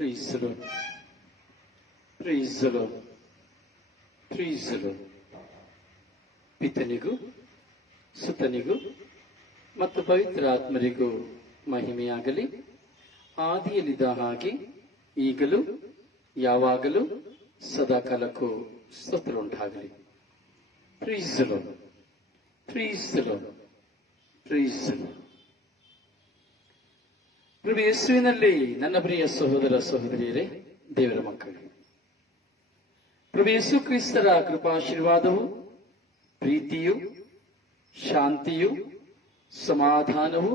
Praise the Lord. Praise the Lord. Praise the Lord. ಪಿತನಿಗೂ ಸುತನಿಗೂ ಮತ್ತು ಪವಿತ್ರ ಆತ್ಮರಿಗೂ ಮಹಿಮೆಯಾಗಲಿ. ಆದಿಯಲ್ಲಿದ್ದ ಹಾಗೆ ಈಗಲೂ ಯಾವಾಗಲೂ ಸದಾಕಾಲಕ್ಕೂ ಸ್ತೋತ್ರ ಉಂಟಾಗಲಿ. Praise the Lord. Praise the Lord. Praise the Lord. ಪ್ರಭು ಯೇಸುವಿನಲ್ಲಿ ನನ್ನ ಪ್ರಿಯ ಸಹೋದರ ಸಹೋದರಿಯರೇ, ದೇವರ ಮಕ್ಕಳು, ಪ್ರಭು ಯೇಸು ಕ್ರಿಸ್ತರ ಕೃಪಾಶೀರ್ವಾದವು, ಪ್ರೀತಿಯು, ಶಾಂತಿಯು, ಸಮಾಧಾನವು,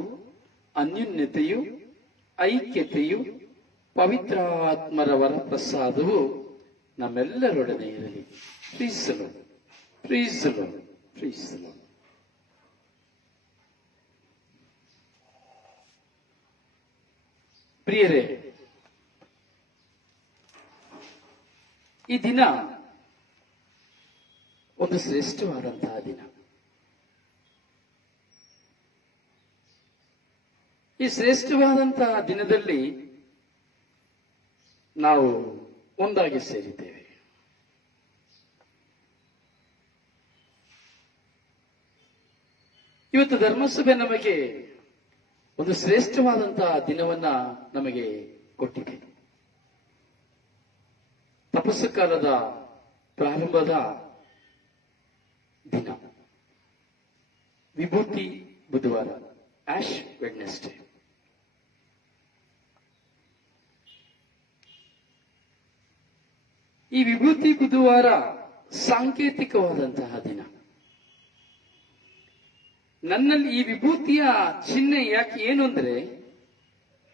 ಅನ್ಯೋನ್ಯತೆಯು, ಐಕ್ಯತೆಯು, ಪವಿತ್ರಾತ್ಮರ ವರಪ್ರಸಾದವು ನಮ್ಮೆಲ್ಲರೊಡನೆ ಇರಲಿ. Praise the Lord. Praise the Lord. Praise the Lord. ಪ್ರಿಯರೇ, ಈ ದಿನ ಒಂದು ಶ್ರೇಷ್ಠವಾದಂತಹ ದಿನ. ಈ ಶ್ರೇಷ್ಠವಾದಂತಹ ದಿನದಲ್ಲಿ ನಾವು ಒಂದಾಗಿ ಸೇರಿದ್ದೇವೆ. ಇವತ್ತು ಧರ್ಮಸಭೆ ನಮಗೆ ಒಂದು ಶ್ರೇಷ್ಠವಾದಂತಹ ದಿನವನ್ನ ನಮಗೆ ಕೊಟ್ಟಿದೆ. ತಪಸ್ಸು ಕಾಲದ ಪ್ರಾರಂಭದ ದಿನ, ವಿಭೂತಿ ಬುಧವಾರ, ಆಶ್ ವೆಡ್ನೆಸ್ಡೇ. ಈ ವಿಭೂತಿ ಬುಧವಾರ ಸಾಂಕೇತಿಕವಾದಂತಹ ದಿನ. ನನ್ನಲ್ಲಿ ಈ ವಿಭೂತಿಯ ಚಿಹ್ನೆ ಯಾಕೆ ಏನು ಅಂದ್ರೆ,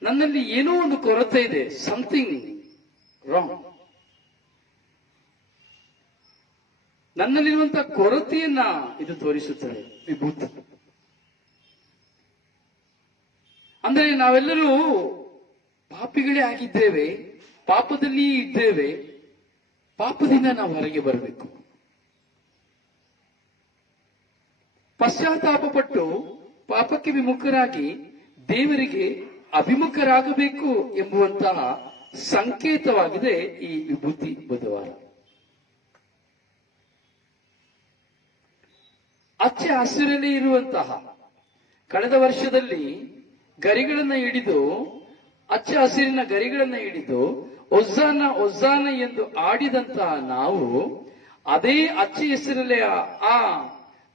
ನನ್ನಲ್ಲಿ ಏನೋ ಒಂದು ಕೊರತೆ ಇದೆ, ಸಮಥಿಂಗ್ ರಾಂಗ್. ನನ್ನಲ್ಲಿರುವಂತಹ ಕೊರತೆಯನ್ನ ಇದು ತೋರಿಸುತ್ತದೆ ವಿಭೂತಿ. ಅಂದರೆ ನಾವೆಲ್ಲರೂ ಪಾಪಿಗಳೇ ಆಗಿದ್ದೇವೆ, ಪಾಪದಲ್ಲಿ ಇದ್ದೇವೆ, ಪಾಪದಿಂದ ನಾವು ಹೊರಗೆ ಬರಬೇಕು. ಪಶ್ಚಾತ್ತಾಪಪಟ್ಟು ಪಾಪಕ್ಕೆ ವಿಮುಖರಾಗಿ ದೇವರಿಗೆ ಅಭಿಮುಖರಾಗಬೇಕು ಎಂಬುವಂತಹ ಸಂಕೇತವಾಗಿದೆ ಈ ವಿಭೂತಿ ಬುಧವಾರ. ಅಚ್ಚ ಹಸಿರಲ್ಲಿ ಇರುವಂತಹ, ಕಳೆದ ವರ್ಷದಲ್ಲಿ ಗರಿಗಳನ್ನ ಹಿಡಿದು, ಅಚ್ಚ ಹಸಿರಿನ ಗರಿಗಳನ್ನ ಹಿಡಿದು ಒಜ್ಜಾನ ಒಜ್ಜಾನ ಎಂದು ಆಡಿದಂತಹ ನಾವು, ಅದೇ ಅಚ್ಚ ಹೆಸರಲ್ಲೇ ಆ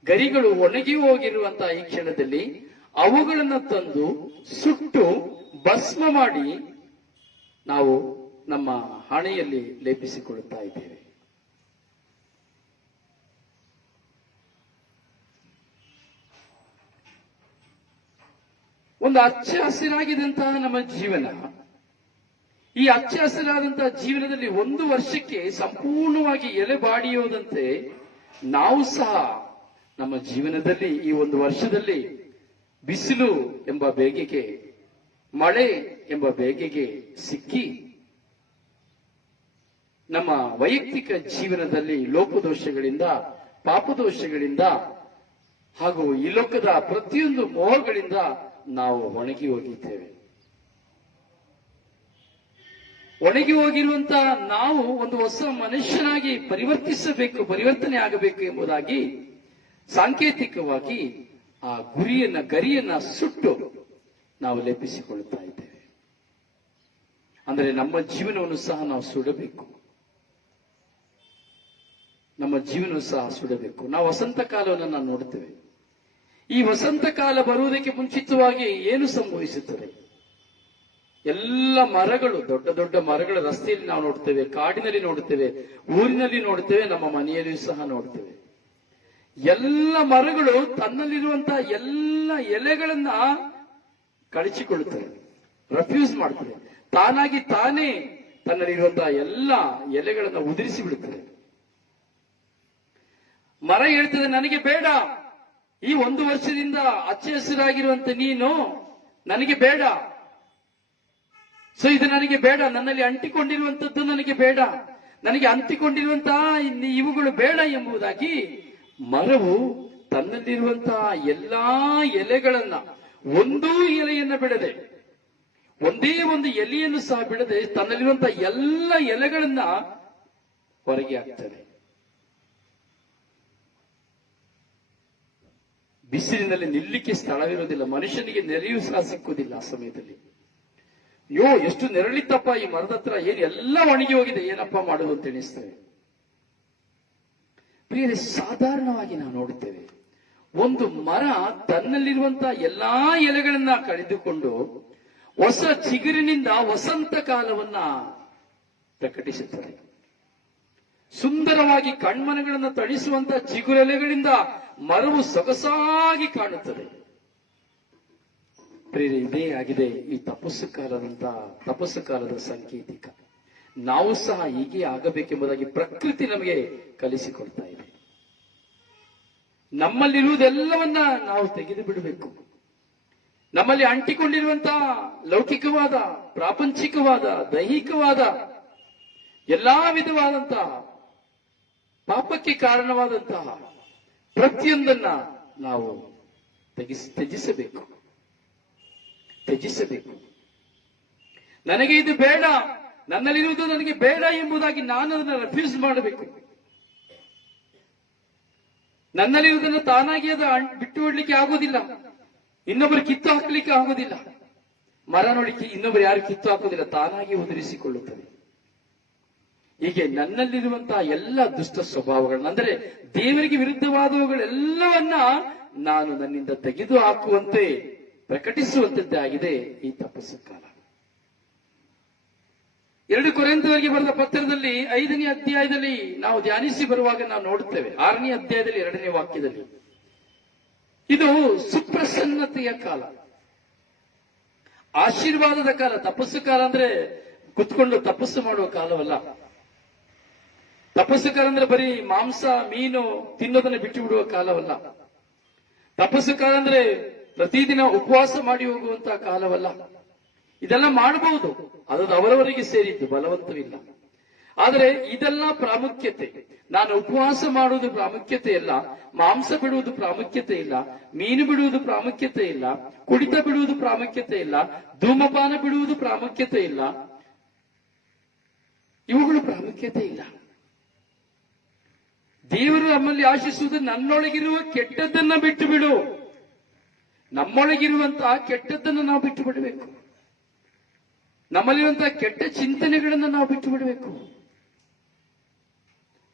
ಗರಿಗಳು ಒಣಗಿ ಹೋಗಿರುವಂತಹ ಈ ಕ್ಷಣದಲ್ಲಿ ಅವುಗಳನ್ನು ತಂದು ಸುಟ್ಟು ಭಸ್ಮ ಮಾಡಿ ನಾವು ನಮ್ಮ ಹಣೆಯಲ್ಲಿ ಲೇಪಿಸಿಕೊಳ್ಳುತ್ತಾ ಇದ್ದೇವೆ. ಒಂದು ಹಚ್ಚ ಹಸಿರಾಗಿದ್ದಂತಹ ನಮ್ಮ ಜೀವನ, ಈ ಹಚ್ಚ ಹಸಿರಾದಂತಹ ಜೀವನದಲ್ಲಿ ಒಂದು ವರ್ಷಕ್ಕೆ ಸಂಪೂರ್ಣವಾಗಿ ಎಲೆ ಬಾಡಿಯೋದಂತೆ ನಾವು ಸಹ ನಮ್ಮ ಜೀವನದಲ್ಲಿ ಈ ಒಂದು ವರ್ಷದಲ್ಲಿ ಬಿಸಿಲು ಎಂಬ ಬೇಗೆಗೆ, ಮಳೆ ಎಂಬ ಬೇಗೆಗೆ ಸಿಕ್ಕಿ ನಮ್ಮ ವೈಯಕ್ತಿಕ ಜೀವನದಲ್ಲಿ ಲೋಪದೋಷಗಳಿಂದ, ಪಾಪದೋಷಗಳಿಂದ ಹಾಗೂ ಈ ಲೋಕದ ಪ್ರತಿಯೊಂದು ಮೋಹಗಳಿಂದ ನಾವು ಒಣಗಿ ಹೋಗಿದ್ದೇವೆ. ಒಣಗಿ ಹೋಗಿರುವಂತಹ ನಾವು ಒಂದು ಹೊಸ ಮನುಷ್ಯನಾಗಿ ಪರಿವರ್ತನೆ ಆಗಬೇಕು ಎಂಬುದಾಗಿ ಸಾಂಕೇತಿಕವಾಗಿ ಆ ಗರಿಯನ್ನ ಸುಟ್ಟು ನಾವು ಲೇಪಿಸಿಕೊಳ್ಳುತ್ತಾ ಇದ್ದೇವೆ. ಅಂದರೆ ನಮ್ಮ ಜೀವನವನ್ನು ಸಹ ನಾವು ಸುಡಬೇಕು. ನಮ್ಮ ಜೀವನ ಸಹ ಸುಡಬೇಕು. ನಾವು ವಸಂತ ಕಾಲವನ್ನು ನಾವು ನೋಡುತ್ತೇವೆ. ಈ ವಸಂತ ಕಾಲ ಬರುವುದಕ್ಕೆ ಮುಂಚಿತವಾಗಿ ಏನು ಸಂಭವಿಸುತ್ತದೆ? ಎಲ್ಲ ಮರಗಳು, ದೊಡ್ಡ ದೊಡ್ಡ ಮರಗಳ ರಸ್ತೆಯಲ್ಲಿ ನಾವು ನೋಡ್ತೇವೆ, ಕಾಡಿನಲ್ಲಿ ನೋಡುತ್ತೇವೆ, ಊರಿನಲ್ಲಿ ನೋಡುತ್ತೇವೆ, ನಮ್ಮ ಮನೆಯಲ್ಲಿಯೂ ಸಹ ನೋಡ್ತೇವೆ. ಎಲ್ಲ ಮರಗಳು ತನ್ನಲ್ಲಿರುವಂತಹ ಎಲ್ಲ ಎಲೆಗಳನ್ನ ಕಳಚಿಕೊಳ್ಳುತ್ತವೆ, ರೆಫ್ಯೂಸ್ ಮಾಡ್ತವೆ. ತಾನಾಗಿ ತಾನೇ ತನ್ನಲ್ಲಿರುವಂತಹ ಎಲ್ಲ ಎಲೆಗಳನ್ನ ಉದುರಿಸಿ ಬಿಡುತ್ತದೆ. ಮರ ಹೇಳ್ತದೆ, ನನಗೆ ಬೇಡ, ಈ ಒಂದು ವರ್ಷದಿಂದ ಹಚ್ಚ ಹಸಿರಾಗಿರುವಂತ ನೀನು ನನಗೆ ಬೇಡ, ಸೊ ಇದು ನನಗೆ ಬೇಡ, ನನ್ನಲ್ಲಿ ಅಂಟಿಕೊಂಡಿರುವಂತದ್ದು ನನಗೆ ಬೇಡ, ನನಗೆ ಅಂಟಿಕೊಂಡಿರುವಂತಹ ಇವುಗಳು ಬೇಡ ಎಂಬುದಾಗಿ ಮರವು ತನ್ನಲ್ಲಿರುವಂತಹ ಎಲ್ಲಾ ಎಲೆಗಳನ್ನ, ಒಂದೂ ಎಲೆಯನ್ನ ಬಿಡದೆ, ಒಂದೇ ಒಂದು ಎಲೆಯನ್ನು ಸಹ ಬಿಡದೆ ತನ್ನಲ್ಲಿರುವಂತಹ ಎಲ್ಲ ಎಲೆಗಳನ್ನ ಹೊರಗೆ ಹಾಕ್ತಾನೆ. ಬಿಸಿಲಿನಲ್ಲಿ ನಿಲ್ಲಿಕ್ಕೆ ಸ್ಥಳವಿರೋದಿಲ್ಲ, ಮನುಷ್ಯನಿಗೆ ನೆರೆಯೂ ಸಹ ಸಿಕ್ಕುವುದಿಲ್ಲ ಆ ಸಮಯದಲ್ಲಿ. ಅಯ್ಯೋ ಎಷ್ಟು ನೆರಳಿತ್ತಪ್ಪ ಈ ಮರದ ಹತ್ರ, ಏನು ಎಲ್ಲ ಒಣಗಿ ಹೋಗಿದೆ, ಏನಪ್ಪ ಮಾಡುವುದು ಅಂತ ಎಣಿಸ್ತೇವೆ. ಪ್ರಿಯರೇ, ಸಾಧಾರಣವಾಗಿ ನಾವು ನೋಡುತ್ತೇವೆ, ಒಂದು ಮರ ತನ್ನಲ್ಲಿರುವಂತಹ ಎಲ್ಲಾ ಎಲೆಗಳನ್ನ ಕಳೆದುಕೊಂಡು ಹೊಸ ಚಿಗುರಿನಿಂದ ವಸಂತ ಕಾಲವನ್ನ ಪ್ರಕಟಿಸುತ್ತದೆ. ಸುಂದರವಾಗಿ ಕಣ್ಮನಗಳನ್ನು ತಣಿಸುವಂತಹ ಚಿಗುರೆಲೆಗಳಿಂದ ಮರವು ಸೊಗಸಾಗಿ ಕಾಣುತ್ತದೆ. ಪ್ರಿಯರೇ, ಇದೇ ಆಗಿದೆ ಈ ತಪಸ್ಸು ಕಾಲದ ಸಾಂಕೇತಿಕ. ನಾವು ಸಹ ಹೀಗೆ ಆಗಬೇಕೆಂಬುದಾಗಿ ಪ್ರಕೃತಿ ನಮಗೆ ಕಲಿಸಿಕೊಡ್ತಾ ಇದೆ. ನಮ್ಮಲ್ಲಿರುವುದೆಲ್ಲವನ್ನ ನಾವು ತೆಗೆದು ಬಿಡಬೇಕು. ನಮ್ಮಲ್ಲಿ ಅಂಟಿಕೊಂಡಿರುವಂತಹ ಲೌಕಿಕವಾದ, ಪ್ರಾಪಂಚಿಕವಾದ, ದೈಹಿಕವಾದ ಎಲ್ಲಾ ವಿಧವಾದಂತಹ ಪಾಪಕ್ಕೆ ಕಾರಣವಾದಂತಹ ಪ್ರತಿಯೊಂದನ್ನ ನಾವು ತ್ಯಜಿಸಬೇಕು. ನನಗೆ ಇದು ಬೇಡ, ನನ್ನಲ್ಲಿರುವುದು ನನಗೆ ಬೇಡ ಎಂಬುದಾಗಿ ನಾನು ಅದನ್ನು ರೆಫ್ಯೂಸ್ ಮಾಡಬೇಕು. ನನ್ನಲ್ಲಿರುವುದನ್ನು ತಾನಾಗಿ ಅದು ಬಿಟ್ಟು ಬಿಡ್ಲಿಕ್ಕೆ ಆಗುವುದಿಲ್ಲ, ಇನ್ನೊಬ್ಬರು ಕಿತ್ತು ಹಾಕಲಿಕ್ಕೆ ಆಗುವುದಿಲ್ಲ. ಮರ ನೋಡಿಕ್ಕೆ ಇನ್ನೊಬ್ಬರು ಯಾರು ಕಿತ್ತು ಹಾಕುವುದಿಲ್ಲ, ತಾನಾಗಿ ಉದುರಿಸಿಕೊಳ್ಳುತ್ತದೆ. ಹೀಗೆ ನನ್ನಲ್ಲಿರುವಂತಹ ಎಲ್ಲ ದುಷ್ಟ ಸ್ವಭಾವಗಳನ್ನ, ಅಂದರೆ ದೇವರಿಗೆ ವಿರುದ್ಧವಾದವುಗಳೆಲ್ಲವನ್ನ ನಾನು ನನ್ನಿಂದ ತೆಗೆದು ಹಾಕುವಂತೆ ಪ್ರಕಟಿಸುವಂತದ್ದೇ ಆಗಿದೆ ಈ ತಪಸ್ಸು ಕಾಲ. 2 ಕೊರಿಂಥದವರಿಗೆ ಬರೆದ ಪತ್ರದಲ್ಲಿ 5ನೇ ಅಧ್ಯಾಯದಲ್ಲಿ ನಾವು ಧ್ಯಾನಿಸಿ ಬರುವಾಗ ನಾವು ನೋಡುತ್ತೇವೆ, 6ನೇ ಅಧ್ಯಾಯದಲ್ಲಿ 2ನೇ ವಾಕ್ಯದಲ್ಲಿ, ಇದು ಸುಪ್ರಸನ್ನತೆಯ ಕಾಲ, ಆಶೀರ್ವಾದದ ಕಾಲ. ತಪಸ್ಸು ಕಾಲ ಅಂದ್ರೆ ಕುತ್ಕೊಂಡು ತಪಸ್ಸು ಮಾಡುವ ಕಾಲವಲ್ಲ. ತಪಸ್ಸು ಕಾಲ ಅಂದ್ರೆ ಬರೀ ಮಾಂಸ ಮೀನು ತಿನ್ನೋದನ್ನ ಬಿಟ್ಟು ಬಿಡುವ ಕಾಲವಲ್ಲ. ತಪಸ್ಸು ಕಾಲ ಅಂದ್ರೆ ಪ್ರತಿದಿನ ಉಪವಾಸ ಮಾಡಿ ಹೋಗುವಂತಹ ಕಾಲವಲ್ಲ. ಇದೆಲ್ಲ ಮಾಡಬಹುದು, ಅದು ಅವರವರಿಗೆ ಸೇರಿದ್ದು, ಬಲವಂತವಿಲ್ಲ. ಆದರೆ ಇದೆಲ್ಲ ಪ್ರಾಮುಖ್ಯತೆ. ನಾನು ಉಪವಾಸ ಮಾಡುವುದು ಪ್ರಾಮುಖ್ಯತೆ ಇಲ್ಲ, ಮಾಂಸ ಬಿಡುವುದು ಪ್ರಾಮುಖ್ಯತೆ ಇಲ್ಲ, ಮೀನು ಬಿಡುವುದು ಪ್ರಾಮುಖ್ಯತೆ ಇಲ್ಲ, ಕುಡಿತ ಬಿಡುವುದು ಪ್ರಾಮುಖ್ಯತೆ ಇಲ್ಲ, ಧೂಮಪಾನ ಬಿಡುವುದು ಪ್ರಾಮುಖ್ಯತೆ ಇಲ್ಲ, ಇವುಗಳು ಪ್ರಾಮುಖ್ಯತೆ ಇಲ್ಲ. ದೇವರು ನಮ್ಮಲ್ಲಿ ಆಶಿಸುವುದು ನನ್ನೊಳಗಿರುವ ಕೆಟ್ಟದ್ದನ್ನ ಬಿಟ್ಟು ಬಿಡು. ನಮ್ಮೊಳಗಿರುವಂತಹ ಕೆಟ್ಟದ್ದನ್ನು ನಾವು ಬಿಟ್ಟು ಬಿಡಬೇಕು. ನಮ್ಮಲ್ಲಿರುವಂತಹ ಕೆಟ್ಟ ಚಿಂತನೆಗಳನ್ನು ನಾವು ಬಿಟ್ಟು ಬಿಡಬೇಕು.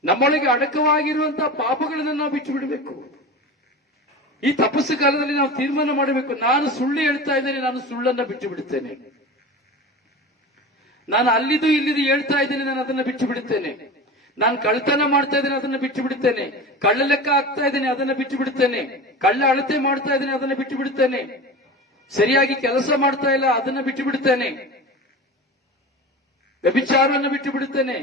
ನಮ್ಮೊಳಗೆ ಅಡಕವಾಗಿರುವಂತಹ ಪಾಪಗಳನ್ನು ನಾವು ಬಿಟ್ಟು ಬಿಡಬೇಕು. ಈ ತಪಸ್ಸು ಕಾಲದಲ್ಲಿ ನಾವು ತೀರ್ಮಾನ ಮಾಡಬೇಕು, ನಾನು ಸುಳ್ಳು ಹೇಳ್ತಾ ಇದ್ದೇನೆ, ನಾನು ಸುಳ್ಳನ್ನ ಬಿಟ್ಟು ಬಿಡುತ್ತೇನೆ. ನಾನು ಅಲ್ಲಿದು ಇಲ್ಲಿದು ಹೇಳ್ತಾ ಇದ್ದೇನೆ, ನಾನು ಅದನ್ನ ಬಿಟ್ಟು ಬಿಡುತ್ತೇನೆ. ನಾನು ಕಳ್ಳತನ ಮಾಡ್ತಾ ಇದ್ದೇನೆ, ಅದನ್ನ ಬಿಟ್ಟು ಬಿಡುತ್ತೇನೆ. ಕಳ್ಳ ಲೆಕ್ಕ ಹಾಕ್ತಾ ಇದ್ದೇನೆ, ಅದನ್ನ ಬಿಟ್ಟು ಬಿಡುತ್ತೇನೆ. ಕಳ್ಳ ಅಳತೆ ಮಾಡ್ತಾ ಇದ್ದೇನೆ, ಅದನ್ನ ಬಿಟ್ಟು ಬಿಡುತ್ತೇನೆ. ಸರಿಯಾಗಿ ಕೆಲಸ ಮಾಡ್ತಾ ಇಲ್ಲ, ಅದನ್ನ ಬಿಟ್ಟು ಬಿಡುತ್ತೇನೆ. ವ್ಯಭಿಚಾರವನ್ನು ಬಿಟ್ಟು ಬಿಡುತ್ತೇನೆ.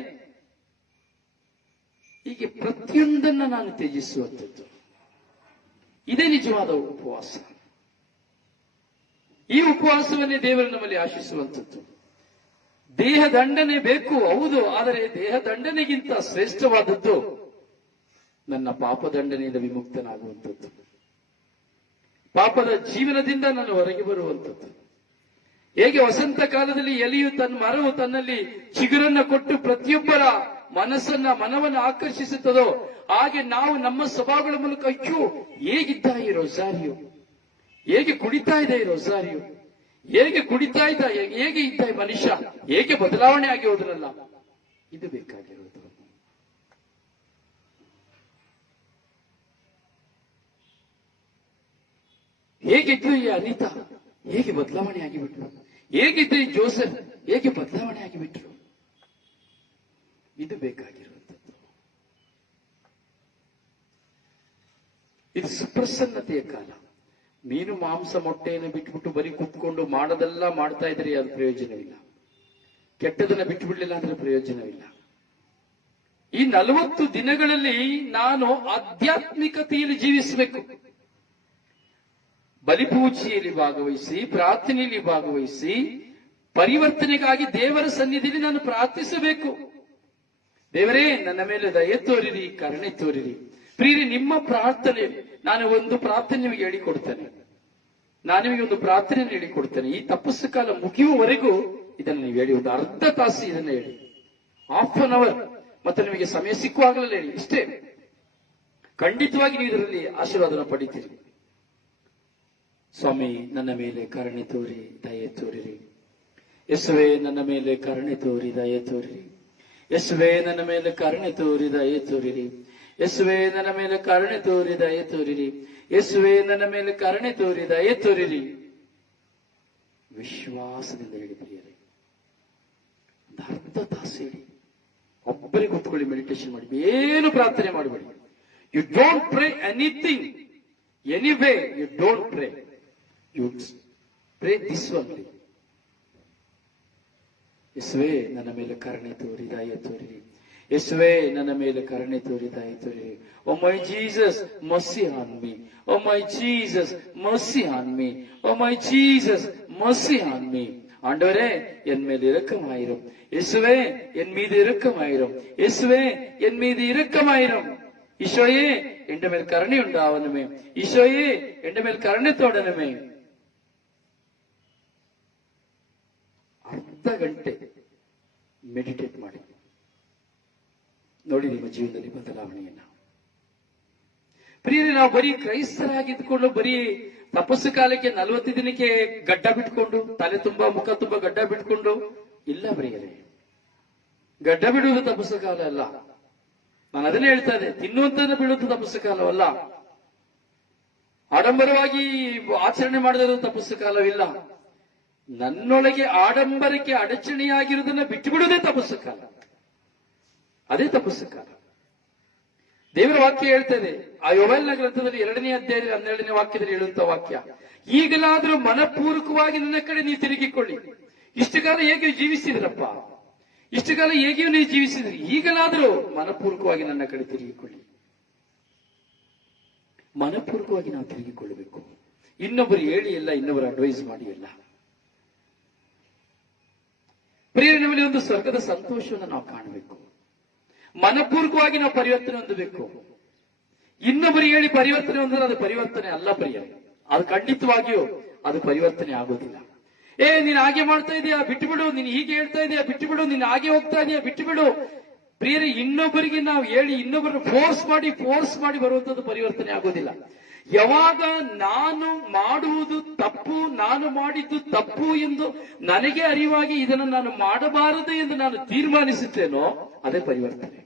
ಹೀಗೆ ಪ್ರತಿಯೊಂದನ್ನ ನಾನು ತ್ಯಜಿಸುವಂಥದ್ದು, ಇದೇ ನಿಜವಾದ ಉಪವಾಸ. ಈ ಉಪವಾಸವನ್ನೇ ದೇವರು ನಮ್ಮಲ್ಲಿ ಆಶಿಸುವಂಥದ್ದು. ದೇಹ ದಂಡನೆ ಬೇಕು, ಹೌದು, ಆದರೆ ದೇಹ ದಂಡನೆಗಿಂತ ಶ್ರೇಷ್ಠವಾದದ್ದು ನನ್ನ ಪಾಪ ದಂಡನೆಯಿಂದ ವಿಮುಕ್ತನಾಗುವಂಥದ್ದು, ಪಾಪದ ಜೀವನದಿಂದ ನಾನು ಹೊರಗೆ ಬರುವಂಥದ್ದು. ಹೇಗೆ ವಸಂತ ಕಾಲದಲ್ಲಿ ಎಲೆಯು ಮರವು ತನ್ನಲ್ಲಿ ಚಿಗುರನ್ನ ಕೊಟ್ಟು ಪ್ರತಿಯೊಬ್ಬರ ಮನವನ್ನು ಆಕರ್ಷಿಸುತ್ತದೋ, ಹಾಗೆ ನಾವು ನಮ್ಮ ಸ್ವಭಾವಗಳ ಮೂಲಕ ಅಯ್ಯೋ ಹೇಗಿದ್ದ ಈ ರೊಸಾರಿಯೋ, ಹೇಗೆ ಕುಡಿತಾ ಇದೆ ಈ ರೊಸಾರಿಯೋ, ಹೇಗೆ ಕುಡಿತಾ ಇದ್ದ, ಹೇಗೆ ಇದ್ದ ಮನುಷ್ಯ, ಹೇಗೆ ಬದಲಾವಣೆ ಆಗಿ ಹೋದ್ರಲ್ಲ, ಇದು ಬೇಕಾಗಿರೋದು. ಹೇಗಿದ್ರು ಈ ಅನಿತಾ, ಹೇಗೆ ಬದಲಾವಣೆ ಆಗಿಬಿಟ್ರು, ಹೇಗಿದ್ರು ಈ ಜೋಸೆಫ್, ಹೇಗೆ ಬದಲಾವಣೆ ಆಗಿಬಿಟ್ರು, ಇದು ಬೇಕಾಗಿರುವಂಥದ್ದು. ಇದು ಸುಪ್ರಸನ್ನತೆಯ ಕಾಲ. ಮೀನು ಮಾಂಸ ಮೊಟ್ಟೆಯನ್ನು ಬಿಟ್ಬಿಟ್ಟು ಬರೀ ಕುತ್ಕೊಂಡು ಮಾಡೋದೆಲ್ಲ ಮಾಡ್ತಾ ಇದ್ರೆ ಅದು ಪ್ರಯೋಜನವಿಲ್ಲ. ಕೆಟ್ಟದನ್ನ ಬಿಟ್ಟು ಬಿಡ್ಲಿಲ್ಲ ಅಂದ್ರೆ ಪ್ರಯೋಜನವಿಲ್ಲ. ಈ 40 ದಿನಗಳಲ್ಲಿ ನಾನು ಆಧ್ಯಾತ್ಮಿಕತೆಯಲ್ಲಿ ಜೀವಿಸಬೇಕು. ಬಲಿಪೂಜೆಯಲ್ಲಿ ಭಾಗವಹಿಸಿ, ಪ್ರಾರ್ಥನೆಯಲ್ಲಿ ಭಾಗವಹಿಸಿ, ಪರಿವರ್ತನೆಗಾಗಿ ದೇವರ ಸನ್ನಿಧಿಯಲ್ಲಿ ನಾನು ಪ್ರಾರ್ಥಿಸಬೇಕು. ದೇವರೇ, ನನ್ನ ಮೇಲೆ ದಯೆ ತೋರಿರಿ, ಕರುಣೆ ತೋರಿರಿ. ಪ್ರಿಯರೇ, ನಿಮ್ಮ ಪ್ರಾರ್ಥನೆ, ನಾನು ಒಂದು ಪ್ರಾರ್ಥನೆ ನಿಮಗೆ ಹೇಳಿಕೊಡ್ತೇನೆ. ನಾನು ನಿಮಗೆ ಒಂದು ಪ್ರಾರ್ಥನೆಯನ್ನು ಹೇಳಿಕೊಡ್ತೇನೆ. ಈ ತಪಸ್ಸು ಕಾಲ ಮುಗಿಯುವವರೆಗೂ ಇದನ್ನು ನೀವು ಹೇಳಿ, ಒಂದು ಅರ್ಧ ತಾಸು ಇದನ್ನು ಹೇಳಿ, ಹಾಫ್ ಅನ್ ಅವರ್, ಮತ್ತೆ ನಿಮಗೆ ಸಮಯ ಸಿಕ್ಕುವಾಗಲೇ ಹೇಳಿ. ಇಷ್ಟೇ, ಖಂಡಿತವಾಗಿ ನೀವು ಇದರಲ್ಲಿ ಆಶೀರ್ವಾದನ ಪಡಿತೀರಿ. ಸ್ವಾಮಿ, ನನ್ನ ಮೇಲೆ ಕರುಣೆ ತೋರಿ ದಯೆ ತೋರಿರಿ. ಯೇಸುವೆ, ನನ್ನ ಮೇಲೆ ಕರುಣೆ ತೋರಿ ದಯೆ ತೋರಿರಿ. ಯೇಸುವೆ, ನನ್ನ ಮೇಲೆ ಕರುಣೆ ತೋರಿ ದಯೆ ತೋರಿರಿ. ಯೇಸುವೆ, ನನ್ನ ಮೇಲೆ ಕರುಣೆ ತೋರಿ ದಯೆ ತೋರಿರಿ. ಯೇಸುವೆ, ನನ್ನ ಮೇಲೆ ಕರುಣೆ ತೋರಿ ದಯೆ ತೋರಿರಿ. ವಿಶ್ವಾಸದಿಂದ ಹೇಳಿ ಪ್ರಿಯರೇ, ಒಂದು ಅರ್ಧ ತಾಸು ಹೇಳಿ. ಒಬ್ಬರೇ ಕೂತ್ಕೊಳ್ಳಿ, ಮೆಡಿಟೇಷನ್ ಮಾಡಿ, ಏನು ಪ್ರಾರ್ಥನೆ ಮಾಡಬೇಡಿ. You don't pray anything, anyway you don't pray, you pray this only. ಯೇಸುವೆ, ನನ್ನ ಮೇಲೆ ಕರುಣೆ ತೋರಿ ದಯೆ ತೋರಿರಿ. ಯೇಸುವೆ, ನನ್ನ ಮೇಲೆ ಕರುಣೆ ತೋರಿ ದಯೆ ತೋರಿರಿ. Oh my Jesus, mercy on me. Oh my Jesus, mercy on me. Oh my Jesus, mercy on me. ஆண்டவரே, என் மேல் இரக்கமாயிரும். இயேசுவே, என் மீது இரக்கமாயிரும். இயேசுவே, என் மீது இரக்கமாயிரும். ഈശോയെ, എന്റെ മേൽ കരുണയുണ്ടാവണമേ. ഈശോയെ, എന്റെ മേൽ കരുണೆ ತೋಡಣಮೇ. ಅರ್ಧ ಗಂಟೆ ಮೆಡಿಟೇಟ್ ಮಾಡಿ ನೋಡಿ, ನಿಮ್ಮ ಜೀವನದಲ್ಲಿ ಬದಲಾವಣೆಯನ್ನ. ಪ್ರಿಯರೇ, ನಾವು ಬರೀ ಕ್ರೈಸ್ತರಾಗಿದ್ದುಕೊಂಡು ಬರೀ ತಪಸ್ಸು ಕಾಲಕ್ಕೆ 40 ದಿನಕ್ಕೆ ಗಡ್ಡ ಬಿಟ್ಕೊಂಡು, ತಲೆ ತುಂಬಾ ಮುಖ ತುಂಬಾ ಗಡ್ಡ ಬಿಟ್ಕೊಂಡು ಇಲ್ಲ ಪ್ರಿಯರೇ. ಗಡ್ಡ ಬಿಡುವುದು ತಪಸ್ಸು ಕಾಲ ಅಲ್ಲ. ನಾನು ಅದನ್ನೇ ಹೇಳ್ತಾ ಇದ್ದೆ, ತಿನ್ನುವಂತದ್ದು ಬಿಡುವುದು ತಪಸ್ಸು ಕಾಲವಲ್ಲ. ಆಡಂಬರವಾಗಿ ಆಚರಣೆ ಮಾಡಿದರೂ ತಪಸ್ಸು ಕಾಲವಿಲ್ಲ. ನನ್ನೊಳಗೆ ಆಡಂಬರಕ್ಕೆ ಅಡಚಣೆಯಾಗಿರುವುದನ್ನ ಬಿಟ್ಟು ಬಿಡುವುದೇ ತಪಸ್ಸು ಕಾಲ. ಅದೇ ತಪಸ್ಸು ಕಾಲ. ದೇವರ ವಾಕ್ಯ ಹೇಳ್ತದೆ, ಆ ಯೋವೇಲನ ಗ್ರಂಥದಲ್ಲಿ 2ನೇ ಅಧ್ಯಾಯದಲ್ಲಿ 12ನೇ ವಾಕ್ಯದಲ್ಲಿ ಹೇಳುವಂತ ವಾಕ್ಯ, ಈಗಲಾದರೂ ಮನಪೂರ್ವಕವಾಗಿ ನನ್ನ ಕಡೆ ನೀವು ತಿರುಗಿಕೊಳ್ಳಿ. ಇಷ್ಟು ಕಾಲ ಹೇಗೆ ಜೀವಿಸಿದ್ರಪ್ಪ, ಇಷ್ಟು ಕಾಲ ಹೇಗೆ ನೀವು ಜೀವಿಸಿದ್ರಿ, ಈಗಲಾದರೂ ಮನಪೂರ್ವಕವಾಗಿ ನನ್ನ ಕಡೆ ತಿರುಗಿಕೊಳ್ಳಿ. ಮನಪೂರ್ವಕವಾಗಿ ನಾವು ತಿರುಗಿಕೊಳ್ಳಬೇಕು. ಇನ್ನೊಬ್ಬರು ಹೇಳಿ ಇಲ್ಲ, ಇನ್ನೊಬ್ಬರು ಅಡ್ವೈಸ್ ಮಾಡಿ ಇಲ್ಲ. ಪ್ರಿಯರೇ, ನಮ್ಮಲ್ಲಿ ಒಂದು ಸ್ವರ್ಗದ ಸಂತೋಷವನ್ನು ನಾವು ಕಾಣಬೇಕು. ಮನಪೂರ್ವಕವಾಗಿ ನಾವು ಪರಿವರ್ತನೆ ಹೊಂದಬೇಕು. ಇನ್ನೊಬ್ಬರು ಹೇಳಿ ಪರಿವರ್ತನೆ ಹೊಂದಿದ್ರೆ ಅದು ಪರಿವರ್ತನೆ ಅಲ್ಲ ಪ್ರಿಯರೇ. ಅದು ಖಂಡಿತವಾಗಿಯೂ ಅದು ಪರಿವರ್ತನೆ ಆಗೋದಿಲ್ಲ. ನೀನ್ ಹಾಗೆ ಮಾಡ್ತಾ ಇದೀಯಾ, ಬಿಟ್ಟುಬಿಡು. ನೀನ್ ಹೀಗೆ ಹೇಳ್ತಾ ಇದೀಯಾ, ಬಿಟ್ಟುಬಿಡು. ನೀನ್ ಹಾಗೆ ಹೋಗ್ತಾ ಇದೀಯಾ, ಬಿಟ್ಟುಬಿಡು. ಪ್ರಿಯರೇ, ಇನ್ನೊಬ್ಬರಿಗೆ ನಾವು ಹೇಳಿ ಇನ್ನೊಬ್ಬರನ್ನು ಫೋರ್ಸ್ ಮಾಡಿ ಬರುವಂತದ್ದು ಪರಿವರ್ತನೆ ಆಗೋದಿಲ್ಲ. ಯಾವಾಗ ನಾನು ಮಾಡುವುದು ತಪ್ಪು, ನಾನು ಮಾಡಿದ್ದು ತಪ್ಪು ಎಂದು ನನಗೆ ಅರಿವಾಗಿ ಇದನ್ನು ನಾನು ಮಾಡಬಾರದು ಎಂದು ನಾನು ತೀರ್ಮಾನಿಸುತ್ತೇನೋ ಅದೇ ಪರಿವರ್ತನೆ.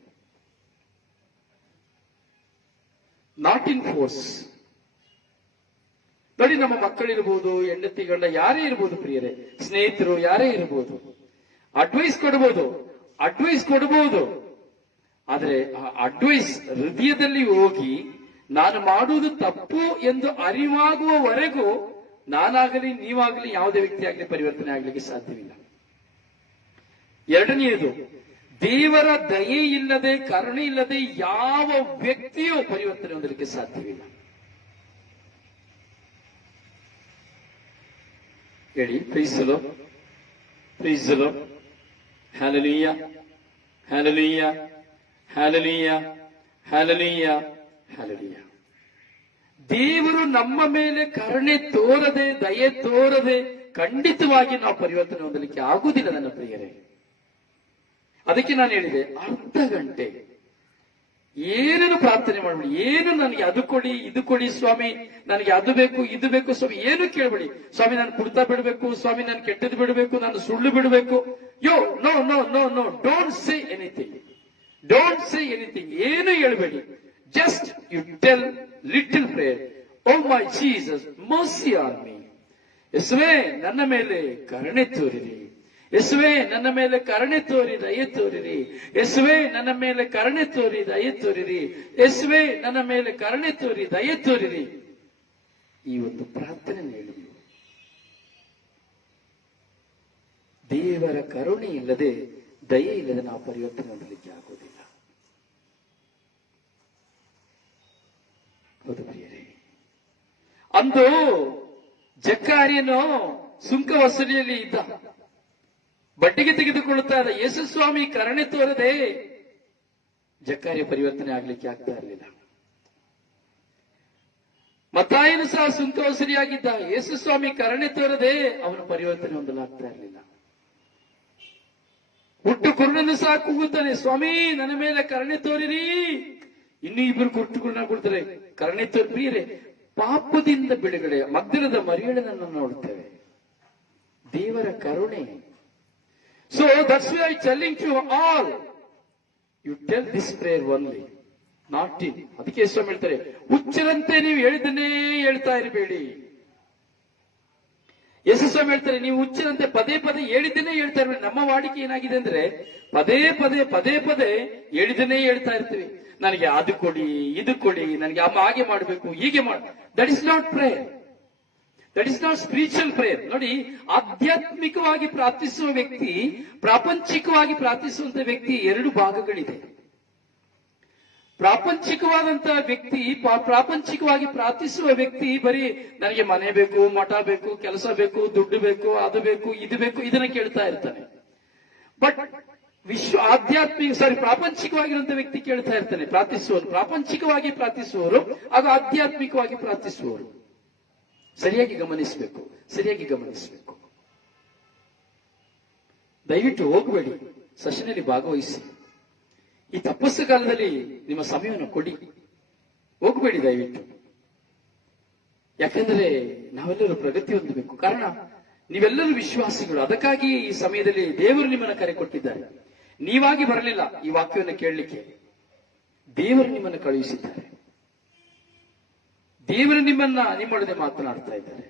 Not in force. ನೋಡಿ, ನಮ್ಮ ಮಕ್ಕಳಿರ್ಬೋದು, ಹೆಂಡತಿ ಗಂಡ ಯಾರೇ ಇರ್ಬೋದು ಪ್ರಿಯರೇ, ಸ್ನೇಹಿತರು ಯಾರೇ ಇರ್ಬೋದು, ಅಡ್ವೈಸ್ ಕೊಡಬಹುದು. ಆದರೆ ಆ ಅಡ್ವೈಸ್ ಹೃದಯದಲ್ಲಿ ಹೋಗಿ ನಾನು ಮಾಡುವುದು ತಪ್ಪು ಎಂದು ಅರಿವಾಗುವವರೆಗೂ ನಾನಾಗಲಿ ನೀವಾಗಲಿ ಯಾವುದೇ ವ್ಯಕ್ತಿ ಆಗಲಿ ಪರಿವರ್ತನೆ ಆಗಲಿಕ್ಕೆ ಸಾಧ್ಯವಿಲ್ಲ. ಎರಡನೆಯದು, ದೇವರ ದಯೆ ಇಲ್ಲದೆ, ಕರುಣೆ ಇಲ್ಲದೆ ಯಾವ ವ್ಯಕ್ತಿಯೂ ಪರಿವರ್ತನೆ ಹೊಂದಲಿಕ್ಕೆ ಸಾಧ್ಯವಿಲ್ಲ. ಹೇಳಿ, praise the Lord, praise the Lord, hallelujah, hallelujah, hallelujah, hallelujah, hallelujah. ದೇವರು ನಮ್ಮ ಮೇಲೆ ಕರುಣೆ ತೋರದೆ, ದಯೆ ತೋರದೆ ಖಂಡಿತವಾಗಿ ನಾವು ಪರಿವರ್ತನೆ ಹೊಂದಲಿಕ್ಕೆ ಆಗುವುದಿಲ್ಲ ನನ್ನ ಪ್ರಿಯರೇ. ಅದಕ್ಕೆ ನಾನು ಹೇಳಿದೆ, ಅರ್ಧ ಗಂಟೆ ಏನನ್ನು ಪ್ರಾರ್ಥನೆ ಮಾಡಬೇಡಿ. ಏನು ನನಗೆ ಅದು ಕೊಡಿ, ಇದು ಕೊಡಿ ಸ್ವಾಮಿ, ನನಗೆ ಅದು ಬೇಕು, ಇದು ಬೇಕು ಸ್ವಾಮಿ, ಏನು ಕೇಳಬೇಡಿ. ಸ್ವಾಮಿ, ನಾನು ಕುಡ್ತಾ ಬಿಡಬೇಕು, ಸ್ವಾಮಿ ನಾನು ಕೆಟ್ಟದ್ದು ಬಿಡಬೇಕು, ನಾನು ಸುಳ್ಳು ಬಿಡಬೇಕು. No no no no, don't say anything, don't say anything. ಏನು ಹೇಳಬೇಡಿ. Just you tell little prayer. Oh my Jesus, mercy on me. ಯೇಸುವೇ, ನನ್ನ ಮೇಲೆ ಕರುಣೆ ತೋರಿರಿ. ಯೇಸುವೇ, ನನ್ನ ಮೇಲೆ ಕರುಣೆ ತೋರಿ ದಯೆ ತೋರಿರಿ. ಯೇಸುವೇ, ನನ್ನ ಮೇಲೆ ಕರುಣೆ ತೋರಿ ದಯೆ ತೋರಿರಿ. ಯೇಸುವೇ, ನನ್ನ ಮೇಲೆ ಕರುಣೆ ತೋರಿ ದಯೆ ತೋರಿರಿ. ಈ ಒಂದು ಪ್ರಾರ್ಥನೆ ಹೇಳಿ. ದೇವರ ಕರುಣೆ ಇಲ್ಲದೆ, ದಯೆ ಇಲ್ಲದೆ ನಾವು ಪರಿವರ್ತನೆ ಹೊಂದಲಿಕ್ಕೆ ಆಗುವುದಿಲ್ಲ. ಹೌದು ಪ್ರಿಯರೇ. ಅಂದು ಜಕ್ಕಾರಿಯನು ಸುಂಕ ವಸೂಲಿಯಲ್ಲಿ ಇದ್ದ, ಬಡ್ಡಿಗೆ ತೆಗೆದುಕೊಳ್ಳುತ್ತಾ ಇದ್ದ. ಯೇಸು ಸ್ವಾಮಿ ಕರುಣೆ ತೋರದೆ ಜಕ್ಕಾರಿಯ ಪರಿವರ್ತನೆ ಆಗ್ಲಿಕ್ಕೆ ಆಗ್ತಾ ಇರಲಿಲ್ಲ. ಮತ್ತಾಯನು ಸಹ ಸುಂಕವಸರಿಯಾಗಿದ್ದ. ಯೇಸು ಸ್ವಾಮಿ ಕರುಣೆ ತೋರದೆ ಅವನ ಪರಿವರ್ತನೆ ಹೊಂದಲಾಗ್ತಾ ಇರಲಿಲ್ಲ. ಹುಟ್ಟು ಕುರುಡನ್ನು ಸಹ ಕೂಗುತ್ತಾನೆ, ಸ್ವಾಮಿ ನನ್ನ ಮೇಲೆ ಕರುಣೆ ತೋರಿರಿ. ಇನ್ನೂ ಇಬ್ಬರು ಹುಟ್ಟು ಕುರುಡನ ಕೊಡ್ತಾರೆ, ಕರುಣೆ ತೋರಿರಿ. ಪಾಪದಿಂದ ಬಿಡುಗಡೆ ಮಗ್ದಲದ ಮರಿಯಳನನ್ನು ನೋಡ್ತೇವೆ. ದೇವರ ಕರುಣೆ. So that's why I telling to all, you tell this prayer only, not in. ಅದಕ್ಕೆ ಸ್ವಾಮಿ ಹೇಳ್ತಾರೆ, ಹುಚ್ಚರಂತೆ ನೀವು ಹೇಳಿದ್ದನ್ನೇ ಹೇಳ್ತಾ ಇರಬೇಡಿ. ಯೇಸು ಸ್ವಾಮಿ ಹೇಳ್ತಾರೆ, ನೀವು ಹುಚ್ಚರಂತೆ ಪದೇ ಪದೇ ಹೇಳಿದ್ದನ್ನೇ ಹೇಳ್ತಾ ಇರ್ಬೇಡಿ. ನಮ್ಮ ವಾಡಿಕೆ ಏನಾಗಿದೆ ಅಂದ್ರೆ ಪದೇ ಪದೇ ಹೇಳಿದ್ದನ್ನೇ ಹೇಳ್ತಾ ಇರ್ತೀವಿ. ನನಗೆ ಅದು ಕೊಡಿ, ಇದು ಕೊಡಿ, ನನಗೆ ಹಾಗೆ ಮಾಡಬೇಕು, ಹೀಗೆ ಮಾಡಿ. That is not prayer, that is not spiritual prayer. ನೋಡಿ, ಆಧ್ಯಾತ್ಮಿಕವಾಗಿ ಪ್ರಾರ್ಥಿಸುವ ವ್ಯಕ್ತಿ, ಪ್ರಾಪಂಚಿಕವಾಗಿ ಪ್ರಾರ್ಥಿಸುವಂತ ವ್ಯಕ್ತಿ ಎರಡು ಭಾಗಗಳಿದೆ. ಪ್ರಾಪಂಚಿಕವಾದಂತಹ ವ್ಯಕ್ತಿ, ಪ್ರಾಪಂಚಿಕವಾಗಿ ಪ್ರಾರ್ಥಿಸುವ ವ್ಯಕ್ತಿ ಬರೀ ನನಗೆ ಮನೆ ಬೇಕು, ಮಠ ಬೇಕು, ಕೆಲಸ ಬೇಕು, ದುಡ್ಡು ಬೇಕು, ಅದು ಬೇಕು, ಇದು ಬೇಕು, ಇದನ್ನ ಕೇಳ್ತಾ ಇರ್ತಾನೆ. ಬಟ್ ಪ್ರಾಪಂಚಿಕವಾಗಿರುವಂತಹ ವ್ಯಕ್ತಿ ಕೇಳ್ತಾ ಇರ್ತಾನೆ. ಪ್ರಾರ್ಥಿಸುವವರು ಪ್ರಾಪಂಚಿಕವಾಗಿ ಪ್ರಾರ್ಥಿಸುವವರು ಹಾಗೂ ಆಧ್ಯಾತ್ಮಿಕವಾಗಿ ಪ್ರಾರ್ಥಿಸುವವರು ಸರಿಯಾಗಿ ಗಮನಿಸಬೇಕು, ಸರಿಯಾಗಿ ಗಮನಿಸಬೇಕು. ದಯವಿಟ್ಟು ಹೋಗಬೇಡಿ, ಸೆಷನಲ್ಲಿ ಭಾಗವಹಿಸಿ. ಈ ತಪಸ್ಸು ಕಾಲದಲ್ಲಿ ನಿಮ್ಮ ಸಮಯವನ್ನು ಕೊಡಿ, ಹೋಗಬೇಡಿ ದಯವಿಟ್ಟು. ಯಾಕೆಂದ್ರೆ ನಾವೆಲ್ಲರೂ ಪ್ರಗತಿ ಹೊಂದಬೇಕು. ಕಾರಣ ನೀವೆಲ್ಲರೂ ವಿಶ್ವಾಸಿಗಳು. ಅದಕ್ಕಾಗಿ ಈ ಸಮಯದಲ್ಲಿ ದೇವರು ನಿಮ್ಮನ್ನು ಕರೆ ಕೊಟ್ಟಿದ್ದಾರೆ. ನೀವಾಗಿ ಬರಲಿಲ್ಲ ಈ ವಾಕ್ಯವನ್ನು ಕೇಳಲಿಕ್ಕೆ, ದೇವರು ನಿಮ್ಮನ್ನು ಕಳುಹಿಸಿದ್ದಾರೆ. ದೇವರು ನಿಮ್ಮೊಡನೆ ಮಾತನಾಡ್ತಾ ಇದ್ದಾರೆ.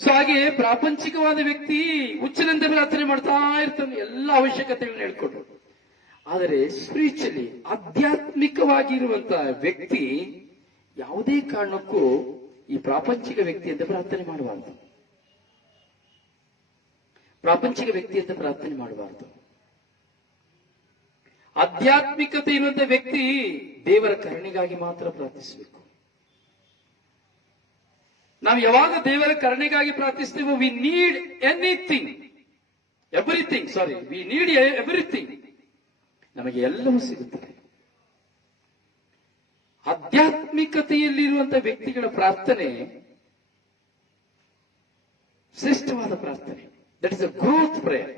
ಸೊ ಹಾಗೆ ಪ್ರಾಪಂಚಿಕವಾದ ವ್ಯಕ್ತಿ ಹುಚ್ಚನಂತೆ ಪ್ರಾರ್ಥನೆ ಮಾಡ್ತಾ ಇರ್ತಾನೆ, ಎಲ್ಲ ಅವಶ್ಯಕತೆಗಳನ್ನು ಹೇಳ್ಕೊಂಡು. ಆದರೆ ಸ್ಪಿರಿಚುಲಿ ಆಧ್ಯಾತ್ಮಿಕವಾಗಿರುವಂತಹ ವ್ಯಕ್ತಿ ಯಾವುದೇ ಕಾರಣಕ್ಕೂ ಈ ಪ್ರಾಪಂಚಿಕ ವ್ಯಕ್ತಿ ಅಂತ ಪ್ರಾರ್ಥನೆ ಮಾಡಬಾರದು. ಪ್ರಾಪಂಚಿಕ ವ್ಯಕ್ತಿ ಅಂತ ಪ್ರಾರ್ಥನೆ ಮಾಡಬಾರದು. ಆಧ್ಯಾತ್ಮಿಕತೆ ಇರುವಂತ ವ್ಯಕ್ತಿ ದೇವರ ಕರುಣೆಗಾಗಿ ಮಾತ್ರ ಪ್ರಾರ್ಥಿಸಬೇಕು. ನಾವು ಯಾವಾಗ ದೇವರ ಕರುಣೆಗಾಗಿ ಪ್ರಾರ್ಥಿಸ್ತೇವೋ, we need anything, everything, we need everything, ನಮಗೆ ಎಲ್ಲವೂ ಸಿಗುತ್ತದೆ. ಆಧ್ಯಾತ್ಮಿಕತೆಯಲ್ಲಿರುವಂತಹ ವ್ಯಕ್ತಿಗಳ ಪ್ರಾರ್ಥನೆ ಶ್ರೇಷ್ಠವಾದ ಪ್ರಾರ್ಥನೆ. That is a growth prayer.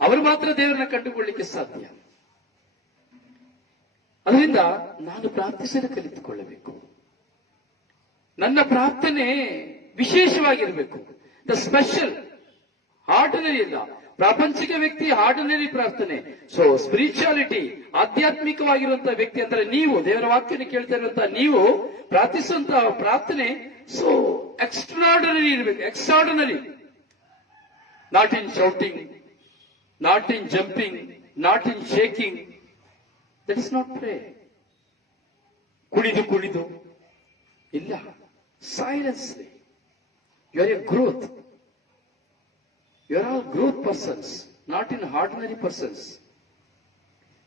ಅವರು ಮಾತ್ರ ದೇವರನ್ನ ಕಂಡುಕೊಳ್ಳಲಿಕ್ಕೆ ಸಾಧ್ಯ. ಅದರಿಂದ ನಾನು ಪ್ರಾರ್ಥಿಸಲು ಕಲಿತುಕೊಳ್ಳಬೇಕು. ನನ್ನ ಪ್ರಾರ್ಥನೆ ವಿಶೇಷವಾಗಿರಬೇಕು. ದ ಸ್ಪೆಷಲ್, ಆರ್ಡಿನರಿ ಇಲ್ಲ. ಪ್ರಾಪಂಚಿಕ ವ್ಯಕ್ತಿ ಆರ್ಡಿನರಿ ಪ್ರಾರ್ಥನೆ. ಸೊ ಸ್ಪಿರಿಚುಯಾಲಿಟಿ, ಆಧ್ಯಾತ್ಮಿಕವಾಗಿರುವಂತಹ ವ್ಯಕ್ತಿ ಅಂದ್ರೆ ನೀವು, ದೇವರ ವಾಕ್ಯನ ಕೇಳ್ತಾ ಇರುವಂತಹ ನೀವು ಪ್ರಾರ್ಥಿಸುವಂತಹ ಪ್ರಾರ್ಥನೆ ಸೊ ಎಕ್ಸ್ಟ್ರಾರ್ಡಿನರಿ ಇರಬೇಕು. Extraordinary, not in shouting, not in jumping, not in shaking. That is not pray. ಕುಣಿದು ಇಲ್ಲ, silence. You are a growth. You are all growth persons, not in ordinary persons.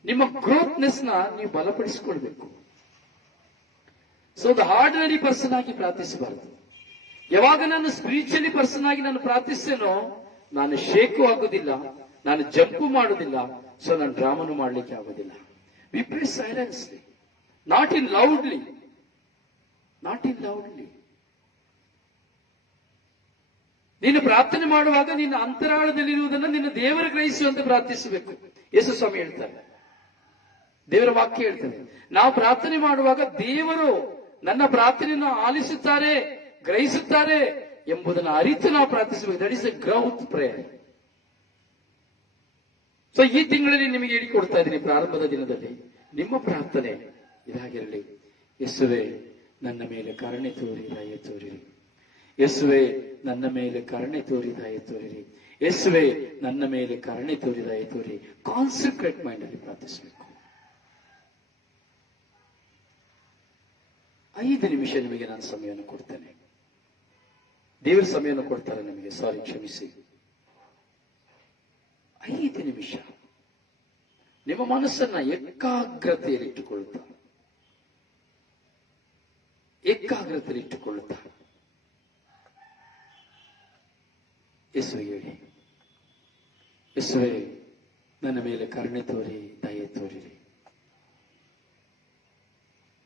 ನಿಮ್ಮ ಗ್ರೋತ್ನೆಸ್ ನ ನೀವು ಬಲಪಡಿಸಿಕೊಳ್ಬೇಕು. ಸೊ ದ ಆರ್ಡಿನರಿ ಪರ್ಸನ್ ಆಗಿ ಪ್ರಾರ್ಥಿಸಬಾರದು. ಯಾವಾಗ ನಾನು spiritually person ಆಗಿ ನಾನು ಪ್ರಾರ್ಥಿಸ್ತೇನೋ, ನಾನು ಶೇಕು ಆಗುದಿಲ್ಲ, ನಾನು ಜಂಪು ಮಾಡುದಿಲ್ಲ, ಸೊ ನಾನು ಡ್ರಾಮನು ಮಾಡಲಿಕ್ಕೆ ಆಗುದಿಲ್ಲ. We pray silently, not in loudly, not in loudly. ನೀನು ಪ್ರಾರ್ಥನೆ ಮಾಡುವಾಗ ನಿನ್ನ ಅಂತರಾಳದಲ್ಲಿರುವುದನ್ನು ನಿನ್ನ ದೇವರ ಗ್ರಹಿಸುವಂತೆ ಪ್ರಾರ್ಥಿಸಬೇಕು. ಯೇಸು ಸ್ವಾಮಿ ಹೇಳ್ತಾರೆ, ದೇವರ ವಾಕ್ಯ ಹೇಳ್ತಾರೆ, ನಾವು ಪ್ರಾರ್ಥನೆ ಮಾಡುವಾಗ ದೇವರು ನನ್ನ ಪ್ರಾರ್ಥನೆಯನ್ನು ಆಲಿಸುತ್ತಾರೆ, ಗ್ರಹಿಸುತ್ತಾರೆ ಎಂಬುದನ್ನು ಅರಿತು ನಾವು ಪ್ರಾರ್ಥಿಸಬೇಕು. That is a growth prayer. So ಈ ತಿಂಗಳಲ್ಲಿ ನಿಮಗೆ ಹೇಳಿಕೊಡ್ತಾ ಇದ್ದೀನಿ, ಪ್ರಾರಂಭದ ದಿನದಲ್ಲಿ ನಿಮ್ಮ ಪ್ರಾರ್ಥನೆ ಇದಾಗಿರಲಿ. ಯೇಸುವೆ ನನ್ನ ಮೇಲೆ ಕರುಣೆ ತೋರಿ ದಯೆ ತೋರಿರಿ. ಯೇಸುವೆ ನನ್ನ ಮೇಲೆ ಕರುಣೆ ತೋರಿ ದಯೆ ತೋರಿರಿ. ಯೇಸುವೆ ನನ್ನ ಮೇಲೆ ಕರುಣೆ ತೋರಿ ದಯೆ ತೋರಿ. ಕಾನ್ಸಂಟ್ರೇಟ್ ಮೈಂಡ್ ಅಲ್ಲಿ ಪ್ರಾರ್ಥಿಸಬೇಕು. 5 ನಿಮಿಷ ನಿಮಗೆ ನಾನು ಸಮಯವನ್ನು ಕೊಡ್ತೇನೆ. ದೇವರ ಸಮಯವನ್ನು ಕೊಡ್ತಾರೆ ನಿಮಗೆ, ಕ್ಷಮಿಸಿ. 5 ನಿಮಿಷ ನಿಮ್ಮ ಮನಸ್ಸನ್ನ ಏಕಾಗ್ರತೆಯಲ್ಲಿಟ್ಟುಕೊಳ್ಳುತ್ತಾ ಯೇಸುವೆ ಹೇಳಿ, ಯೇಸುವೆ ನನ್ನ ಮೇಲೆ ಕರುಣೆ ತೋರಿ ದಯೆ ತೋರಿರಿ.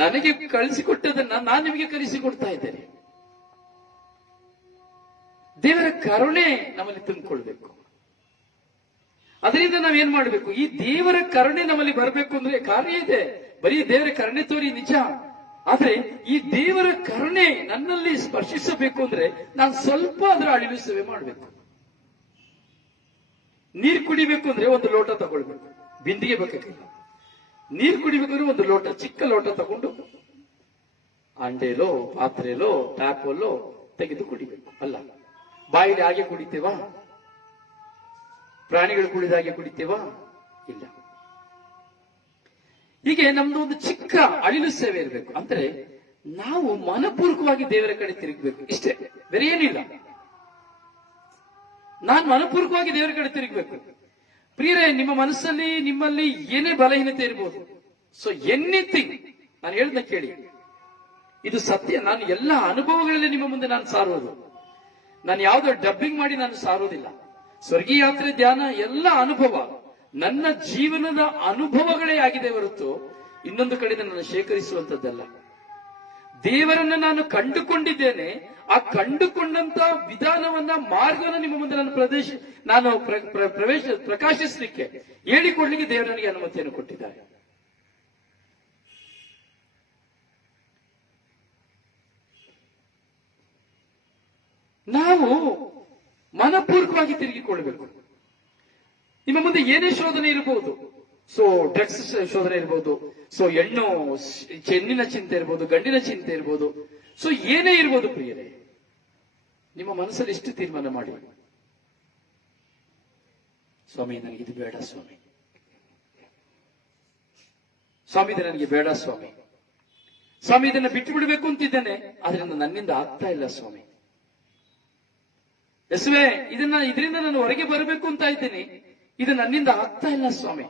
ನನಗೆ ಕಳಿಸಿಕೊಟ್ಟದನ್ನ ನಾನು ನಿಮಗೆ ಕಲಿಸಿಕೊಡ್ತಾ ಇದ್ದೇನೆ. ದೇವರ ಕರುಣೆ ನಮ್ಮಲ್ಲಿ ತುಂಬಿಕೊಳ್ಬೇಕು. ಅದರಿಂದ ನಾವೇನ್ ಮಾಡಬೇಕು? ಈ ದೇವರ ಕರುಣೆ ನಮ್ಮಲ್ಲಿ ಬರಬೇಕು ಅಂದ್ರೆ ಕಾರ್ಯ ಇದೆ. ಬರೀ ದೇವರ ಕರುಣೆ ತೋರಿ ನಿಜ, ಆದ್ರೆ ಈ ದೇವರ ಕರುಣೆ ನನ್ನಲ್ಲಿ ಸ್ಪರ್ಶಿಸಬೇಕು ಅಂದ್ರೆ ನಾನು ಸ್ವಲ್ಪ ಅದರ ಅಳಿಲು ಸೇವೆ ಮಾಡಬೇಕು. ನೀರು ಕುಡಿಬೇಕು ಅಂದ್ರೆ ಒಂದು ಲೋಟ ತಗೊಳ್ಬೇಕು, ಬಿಂದಿಗೆ ಬೇಕಾಗಿಲ್ಲ. ನೀರು ಕುಡಿಬೇಕಂದ್ರೆ ಒಂದು ಲೋಟ, ಚಿಕ್ಕ ಲೋಟ ತಗೊಂಡು ಅಂಡೇಲೋ ಪಾತ್ರೆಲೋ ಟ್ಯಾಪಲ್ಲೋ ತೆಗೆದು ಕುಡಿಬೇಕು. ಅಲ್ಲ, ಬಾಯಿಲಿ ಹಾಗೆ ಕುಡಿತೇವಾ? ಪ್ರಾಣಿಗಳು ಕುಡಿದ ಹಾಗೆ ಕುಡಿತೇವಾ? ಇಲ್ಲ. ಹೀಗೆ ನಮ್ದು ಒಂದು ಚಿಕ್ಕ ಅಳಿಲು ಸೇವೆ ಇರಬೇಕು. ಅಂದ್ರೆ ನಾವು ಮನಪೂರ್ವಕವಾಗಿ ದೇವರ ಕಡೆ ತಿರುಗಬೇಕು, ಇಷ್ಟೇ, ಬೇರೆ ಏನಿಲ್ಲ. ನಾನು ಮನಪೂರ್ವಕವಾಗಿ ದೇವರ ಕಡೆ ತಿರುಗಬೇಕು. ಪ್ರಿಯರೇ, ನಿಮ್ಮ ಮನಸ್ಸಲ್ಲಿ ನಿಮ್ಮಲ್ಲಿ ಏನೇ ಬಲಹೀನತೆ ಇರಬಹುದು. ಸೊ ಎನಿಥಿಂಗ್, ನಾನು ಹೇಳ್ದ ಕೇಳಿ, ಇದು ಸತ್ಯ. ನಾನು ಎಲ್ಲ ಅನುಭವಗಳಲ್ಲಿ ನಿಮ್ಮ ಮುಂದೆ ನಾನು ಸಾರುವುದು. ನಾನು ಯಾವುದೋ ಡಬ್ಬಿಂಗ್ ಮಾಡಿ ನಾನು ಸಾರೋದಿಲ್ಲ. ಸ್ವರ್ಗೀಯ ಯಾತ್ರೆ, ಧ್ಯಾನ ಎಲ್ಲ ಅನುಭವ, ನನ್ನ ಜೀವನದ ಅನುಭವಗಳೇ ಆಗಿದೆ ಹೊರತು ಇನ್ನೊಂದು ಕಡೆ ನಾನು ಶೇಖರಿಸುವಂತದ್ದಲ್ಲ. ದೇವರನ್ನ ನಾನು ಕಂಡುಕೊಂಡಿದ್ದೇನೆ. ಆ ಕಂಡುಕೊಂಡಂತ ವಿಧಾನವನ್ನ, ಮಾರ್ಗವನ್ನ ನಿಮ್ಮ ಮುಂದೆ ನಾನು ಪ್ರಕಾಶಿಸಲಿಕ್ಕೆ, ಹೇಳಿಕೊಡ್ಲಿಕ್ಕೆ ದೇವರು ನನಗೆ ಅನುಮತಿಯನ್ನು ಕೊಟ್ಟಿದ್ದಾರೆ. ನಾವು ಮನಪೂರ್ವಕವಾಗಿ ತಿರುಗಿಕೊಳ್ಬೇಕು. ನಿಮ್ಮ ಮುಂದೆ ಏನೇ ಶೋಧನೆ ಇರಬಹುದು. ಸೊ ಡ್ರಗ್ಸ್ ಶೋಧನೆ ಇರಬಹುದು, ಸೊ ಹೆಣ್ಣಿನ ಚಿಂತೆ ಇರಬಹುದು, ಗಂಡಿನ ಚಿಂತೆ ಇರಬಹುದು, ಸೊ ಏನೇ ಇರಬಹುದು. ಪ್ರಿಯರೇ, ನಿಮ್ಮ ಮನಸ್ಸಲ್ಲಿ ಇಷ್ಟು ತೀರ್ಮಾನ ಮಾಡಿ, ಸ್ವಾಮಿ ನನಗಿದು ಬೇಡ ಸ್ವಾಮಿ, ಸ್ವಾಮಿ ಇದು ನನಗೆ ಬೇಡ ಸ್ವಾಮಿ, ಸ್ವಾಮಿ ಇದನ್ನ ಬಿಟ್ಟು ಬಿಡಬೇಕು ಅಂತಿದ್ದೇನೆ, ಆದ್ರಿಂದ ನನ್ನಿಂದ ಆಗ್ತಾ ಇಲ್ಲ ಸ್ವಾಮಿ. ಯೇಸುವೇ, ಇದರಿಂದ ನಾನು ಹೊರಗೆ ಬರಬೇಕು ಅಂತ ಇದ್ದೀನಿ, ಇದು ನನ್ನಿಂದ ಆಗ್ತಾ ಇಲ್ಲ ಸ್ವಾಮಿ.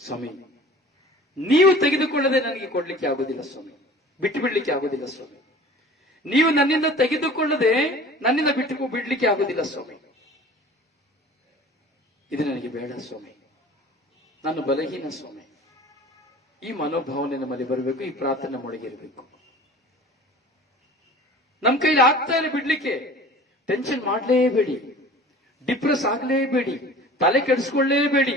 ಸ್ವಾಮಿ, ನೀವು ತೆಗೆದುಕೊಳ್ಳದೆ ನನಗೆ ಕೊಡ್ಲಿಕ್ಕೆ ಆಗೋದಿಲ್ಲ ಸ್ವಾಮಿ, ಬಿಟ್ಟು ಬಿಡ್ಲಿಕ್ಕೆ ಆಗೋದಿಲ್ಲ ಸ್ವಾಮಿ. ನೀವು ನನ್ನಿಂದ ತೆಗೆದುಕೊಳ್ಳದೆ ನನ್ನಿಂದ ಬಿಡ್ಲಿಕ್ಕೆ ಆಗೋದಿಲ್ಲ ಸ್ವಾಮಿ. ಇದು ನನಗೆ ಬೇಡ ಸ್ವಾಮಿ, ನಾನು ಬಲಹೀನ ಸ್ವಾಮಿ. ಈ ಮನೋಭಾವನೆ ನಮ್ಮಲ್ಲಿ ಬರಬೇಕು, ಈ ಪ್ರಾರ್ಥನೆ ಮೊಳಗಿರಬೇಕು. ನಮ್ ಕೈಲಿ ಆಗ್ತಾ ಇಲ್ಲ ಬಿಡ್ಲಿಕ್ಕೆ. ಟೆನ್ಷನ್ ಮಾಡಲೇಬೇಡಿ, ಡಿಪ್ರೆಸ್ ಆಗಲೇಬೇಡಿ, ತಲೆ ಕೆಡಿಸ್ಕೊಳ್ಳೇಬೇಡಿ.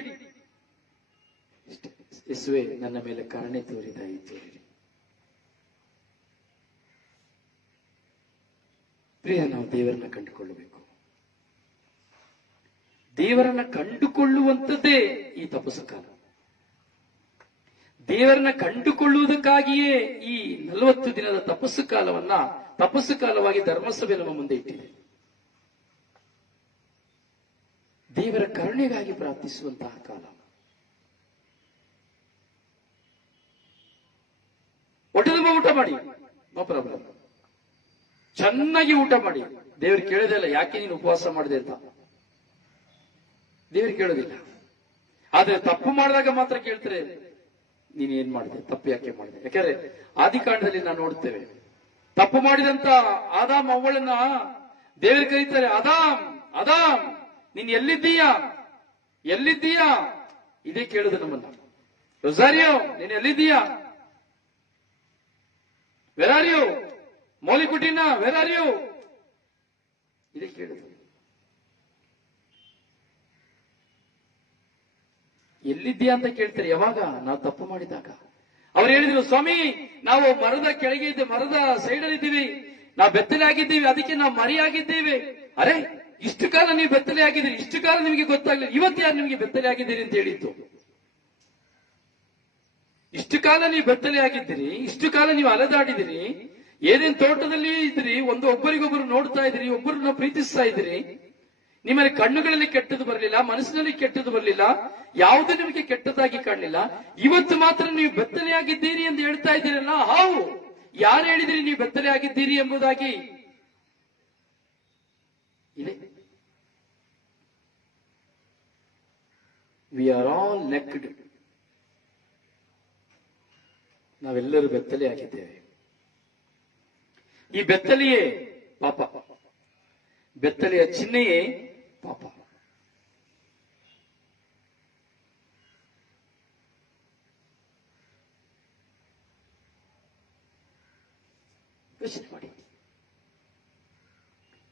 ಯೇಸುವೇ, ನನ್ನ ಮೇಲೆ ಕರುಣೆ ತೋರಿದಾಯಿತು. ಪ್ರಿಯ, ನಾವು ದೇವರನ್ನ ಕಂಡುಕೊಳ್ಳಬೇಕು. ದೇವರನ್ನ ಕಂಡುಕೊಳ್ಳುವಂಥದ್ದೇ ಈ ತಪಸ್ಸು ಕಾಲ. ದೇವರನ್ನ ಕಂಡುಕೊಳ್ಳುವುದಕ್ಕಾಗಿಯೇ ಈ 40 ದಿನದ ತಪಸ್ಸು ಕಾಲವಾಗಿ ಧರ್ಮಸಭೆ ನಮ್ಮ ಮುಂದೆ ಇಟ್ಟಿದೆ. ದೇವರ ಕರುಣೆಗಾಗಿ ಪ್ರಾರ್ಥಿಸುವಂತಹ ಕಾಲ. ಹೊಟ್ಟೆತುಂಬ ಊಟ ಮಾಡಿ, ನೋ ಪ್ರಾಬ್ಲಮ್. ಚೆನ್ನಾಗಿ ಊಟ ಮಾಡಿ. ದೇವರು ಕೇಳೋದಿಲ್ಲ ಯಾಕೆ ನೀನು ಉಪವಾಸ ಮಾಡಿದೆ ಅಂತ, ದೇವರು ಕೇಳೋದಿಲ್ಲ. ಆದ್ರೆ ತಪ್ಪು ಮಾಡಿದಾಗ ಮಾತ್ರ ಕೇಳ್ತಾರೆ, ನೀನ್ ಏನ್ ಮಾಡಿದೆ, ತಪ್ಪು ಯಾಕೆ ಮಾಡಿದೆ. ಯಾಕಂದ್ರೆ ಆದಿಕಾಂಡದಲ್ಲಿ ನಾವು ನೋಡ್ತೇವೆ, ತಪ್ಪು ಮಾಡಿದಂತ ಆದಾಮ್ ಅವ್ವಳನ್ನ ದೇವರು ಕರೀತಾರೆ, ಆದಾಮ್ ಆದಾಮ್ ನೀನ್ ಎಲ್ಲಿದ್ದೀಯಾ, ಎಲ್ಲಿದ್ದೀಯಾ, ಇದೇ ಕೇಳುದು ನಮ್ಮನ್ನ. ರೊಸಾರಿಯೋ, ನೀನ್ ಎಲ್ಲಿದ್ದೀಯಾ, ವೆರ್ ಆರ್ ಯು, ಮೌಲಿಕುಟಿನ ವೆರ್ ಆರ್ ಯು, ಇದೇ ಕೇಳುದು. ಎಲ್ಲಿದ್ದೀಯಾ ಅಂತ ಕೇಳ್ತಾರೆ. ಯಾವಾಗ? ನಾವು ತಪ್ಪು ಮಾಡಿದಾಗ. ಅವ್ರು ಹೇಳಿದ್ರು, ಸ್ವಾಮಿ ನಾವು ಮರದ ಕೆಳಗೆ ಇದ್ದೇವೆ, ಮರದ ಸೈಡಲ್ಲಿ ಇದ್ದೀವಿ, ನಾವು ಬೆತ್ತಲೆ ಆಗಿದ್ದೀವಿ, ಅದಕ್ಕೆ ನಾವು ಮರಿಯಾಗಿದ್ದೇವೆ. ಅರೆ, ಇಷ್ಟು ಕಾಲ ನೀವು ಬೆತ್ತಲೆ ಆಗಿದ್ದೀರಿ, ಇಷ್ಟು ಕಾಲ ನಿಮಗೆ ಗೊತ್ತಾಗ್ಲಿಲ್ಲ, ಇವತ್ತು ಯಾರು ನಿಮಗೆ ಬೆತ್ತಲೆ ಆಗಿದ್ದೀರಿ ಅಂತ ಹೇಳಿತ್ತು? ಇಷ್ಟು ಕಾಲ ನೀವು ಬೆತ್ತಲೆ ಆಗಿದ್ದೀರಿ, ಇಷ್ಟು ಕಾಲ ನೀವು ಅಲೆದಾಡಿದಿರಿ, ಏನೇನ್ ತೋಟದಲ್ಲಿ ಇದ್ರಿ, ಒಬ್ಬರಿಗೊಬ್ಬರು ನೋಡ್ತಾ ಇದ್ರಿ, ಒಬ್ಬರನ್ನ ಪ್ರೀತಿಸ್ತಾ ಇದ್ರಿ. ನಿಮ್ಮಲ್ಲಿ ಕಣ್ಣುಗಳಲ್ಲಿ ಕೆಟ್ಟದ್ದು ಬರಲಿಲ್ಲ, ಮನಸ್ಸಿನಲ್ಲಿ ಕೆಟ್ಟದ್ದು ಬರಲಿಲ್ಲ, ಯಾವುದು ನಿಮಗೆ ಕೆಟ್ಟದಾಗಿ ಕಾಣಲಿಲ್ಲ. ಇವತ್ತು ಮಾತ್ರ ನೀವು ಬೆತ್ತಲೆ ಆಗಿದ್ದೀರಿ ಎಂದು ಹೇಳ್ತಾ ಇದ್ದೀರಲ್ಲ, ಹಾವು ಯಾರು ಹೇಳಿದಿರಿ ನೀವು ಬೆತ್ತಲೆ ಆಗಿದ್ದೀರಿ ಎಂಬುದಾಗಿ? ಇದೆ. V are all necked. ನಾವೆಲ್ಲರೂ ಬೆತ್ತಲೆ ಆಗಿದ್ದೇವೆ. ಈ ಬೆತ್ತಲೆಯೇ ಪಾಪ, ಬೆತ್ತಲೆಯ ಚಿಹ್ನೆಯೇ ಪಾಪ. ಯೋಚನೆ ಮಾಡಿ.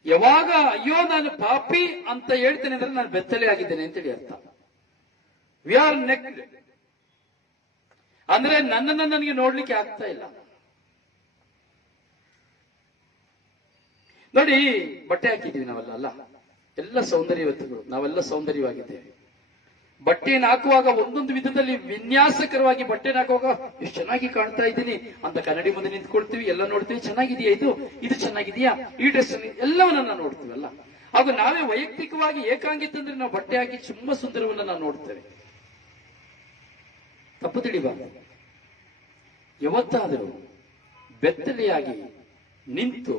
ಯಾವಾಗ ಅಯ್ಯೋ ನಾನು ಪಾಪಿ ಅಂತ ಹೇಳ್ತೇನೆ ಅಂದ್ರೆ ನಾನು ಬೆತ್ತಲೆ ಆಗಿದ್ದೇನೆ ಅಂತೇಳಿ ಅರ್ಥ. ವಿ ಆರ್ ನೆಕ್ಡ್ ಅಂದ್ರೆ ನನ್ನನ್ನು ನನಗೆ ನೋಡ್ಲಿಕ್ಕೆ ಆಗ್ತಾ ಇಲ್ಲ. ನೋಡಿ, ಬಟ್ಟೆ ಹಾಕಿದ್ದೀವಿ ನಾವೆಲ್ಲ, ಅಲ್ಲ, ಎಲ್ಲ ಸೌಂದರ್ಯವತಿಗಳು, ನಾವೆಲ್ಲ ಸೌಂದರ್ಯವಾಗಿದ್ದೇವೆ. ಬಟ್ಟೆಯನ್ನು ಹಾಕುವಾಗ ಒಂದೊಂದು ವಿಧದಲ್ಲಿ ವಿನ್ಯಾಸಕರವಾಗಿ ಬಟ್ಟೆಯನ್ನು ಹಾಕುವಾಗ ಎಷ್ಟು ಚೆನ್ನಾಗಿ ಕಾಣ್ತಾ ಇದ್ದೀನಿ ಅಂತ ಕನ್ನಡಿ ಮುಂದೆ ನಿಂತ್ಕೊಳ್ತೀವಿ, ಎಲ್ಲ ನೋಡ್ತೀವಿ, ಚೆನ್ನಾಗಿದೆಯಾ, ಇದು ಚೆನ್ನಾಗಿದೆಯಾ, ಈ ಡ್ರೆಸ್, ಎಲ್ಲವನ್ನ ನೋಡ್ತೀವಲ್ಲ. ಹಾಗೂ ನಾವೇ ವೈಯಕ್ತಿಕವಾಗಿ ಏಕಾಂಗಿತ್ತಂದ್ರೆ ನಾವು ಬಟ್ಟೆ ಹಾಕಿ ತುಂಬಾ ಸುಂದರವನ್ನ ನಾವು ನೋಡ್ತೇವೆ. ತಪ್ಪು ತಿಳಿಬಾರದು. ಯಾವತ್ತಾದರೂ ಬೆತ್ತಲೆಯಾಗಿ ನಿಂತು,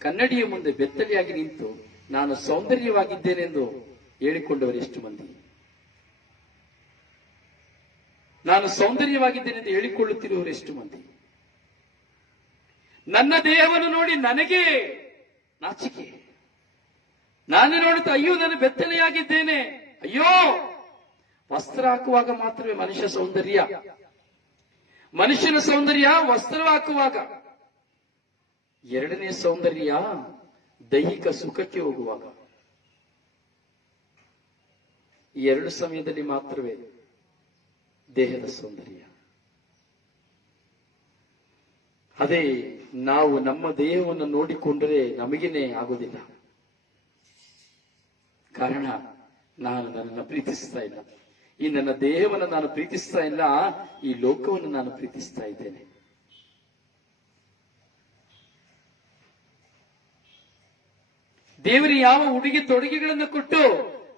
ಕನ್ನಡಿಯ ಮುಂದೆ ಬೆತ್ತಲೆಯಾಗಿ ನಿಂತು ನಾನು ಸೌಂದರ್ಯವಾಗಿದ್ದೇನೆಂದು ಹೇಳಿಕೊಂಡವರು ಎಷ್ಟು ಮಂದಿ? ನಾನು ಸೌಂದರ್ಯವಾಗಿದ್ದೇನೆಂದು ಹೇಳಿಕೊಳ್ಳುತ್ತಿರುವವರು ಎಷ್ಟು ಮಂದಿ? ನನ್ನ ದೇಹವನ್ನು ನೋಡಿ ನನಗೆ ನಾಚಿಕೆ. ನಾನು ನೋಡುತ್ತಾ ಅಯ್ಯೋ ನಾನು ಬೆತ್ತಲೆಯಾಗಿದ್ದೇನೆ. ಅಯ್ಯೋ, ವಸ್ತ್ರ ಹಾಕುವಾಗ ಮಾತ್ರವೇ ಮನುಷ್ಯ ಸೌಂದರ್ಯ. ಮನುಷ್ಯನ ಸೌಂದರ್ಯ ವಸ್ತ್ರ ಹಾಕುವಾಗ. ಎರಡನೇ ಸೌಂದರ್ಯ ದೈಹಿಕ ಸುಖಕ್ಕೆ ಹೋಗುವಾಗ. ಈ ಎರಡು ಸಮಯದಲ್ಲಿ ಮಾತ್ರವೇ ದೇಹದ ಸೌಂದರ್ಯ. ಅದೇ ನಾವು ನಮ್ಮ ದೇಹವನ್ನು ನೋಡಿಕೊಂಡರೆ ನಮಗೇನೆ ಆಗುವುದಿಲ್ಲ. ಕಾರಣ, ನಾನು ನನ್ನನ್ನು ಪ್ರೀತಿಸ್ತಾ ಇಲ್ಲ. ಈ ನನ್ನ ದೇಹವನ್ನು ನಾನು ಪ್ರೀತಿಸ್ತಾ ಇಲ್ಲ, ಈ ಲೋಕವನ್ನು ನಾನು ಪ್ರೀತಿಸ್ತಾ ಇದ್ದೇನೆ. ದೇವರು ಯಾವ ಉಡುಗೆ ತೊಡುಗೆಗಳನ್ನು ಕೊಟ್ಟು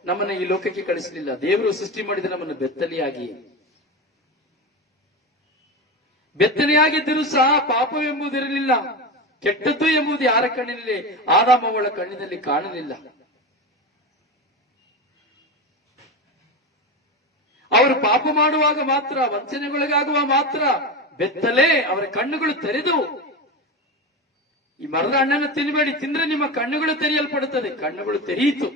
ನಮ್ಮನ್ನ ಈ ಲೋಕಕ್ಕೆ ಕಳಿಸಲಿಲ್ಲ. ದೇವರು ಸೃಷ್ಟಿ ಮಾಡಿದ ನಮ್ಮನ್ನು ಬೆತ್ತಲೆಯಾಗಿದ್ದರೂ ಸಹ ಪಾಪವೆಂಬುದಿರಲಿಲ್ಲ, ಕೆಟ್ಟದ್ದು ಎಂಬುದು ಯಾರ ಕಣ್ಣಿನಲ್ಲಿ, ಆದಾಮವಳ ಕಣ್ಣಿನಲ್ಲಿ ಕಾಣಲಿಲ್ಲ. ಅವರು ಪಾಪ ಮಾಡುವಾಗ ಮಾತ್ರ, ವಂಚನೆಗೊಳಗಾಗುವ ಮಾತ್ರ ಬೆತ್ತಲೆ ಅವರ ಕಣ್ಣುಗಳು ತೆರೆದು, ಈ ಮರದ ಹಣ್ಣನ್ನು ತಿನ್ನಬೇಡಿ, ತಿಂದ್ರೆ ನಿಮ್ಮ ಕಣ್ಣುಗಳು ತೆರೆಯಲ್ಪಡುತ್ತದೆ. ಕಣ್ಣುಗಳು ತೆರೆಯಿತು.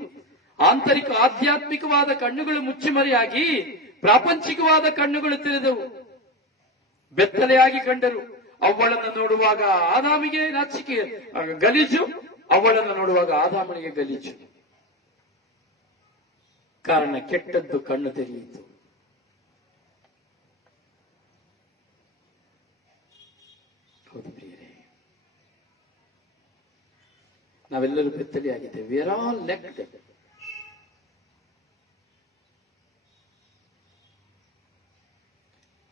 ಆಂತರಿಕ ಆಧ್ಯಾತ್ಮಿಕವಾದ ಕಣ್ಣುಗಳು ಮುಚ್ಚುಮರೆಯಾಗಿ ಪ್ರಾಪಂಚಿಕವಾದ ಕಣ್ಣುಗಳು ತೆರೆದವು. ಬೆತ್ತಲೆಯಾಗಿ ಕಂಡರು. ಅವಳನ್ನು ನೋಡುವಾಗ ಆದಾಮಿಗೆ ನಾಚಿಕೆ, ಗಲೀಜು. ಅವಳನ್ನು ನೋಡುವಾಗ ಆದಾಮನಿಗೆ ಗಲೀಜು. ಕಾರಣ, ಕೆಟ್ಟದ್ದು ಕಣ್ಣು ತೆರೆಯಿತು. ಹೌದು ಪ್ರಿಯರೇ, ನಾವೆಲ್ಲರೂ ಬೆತ್ತಲೆಯಾಗಿದ್ದೇವೆ. We are all naked.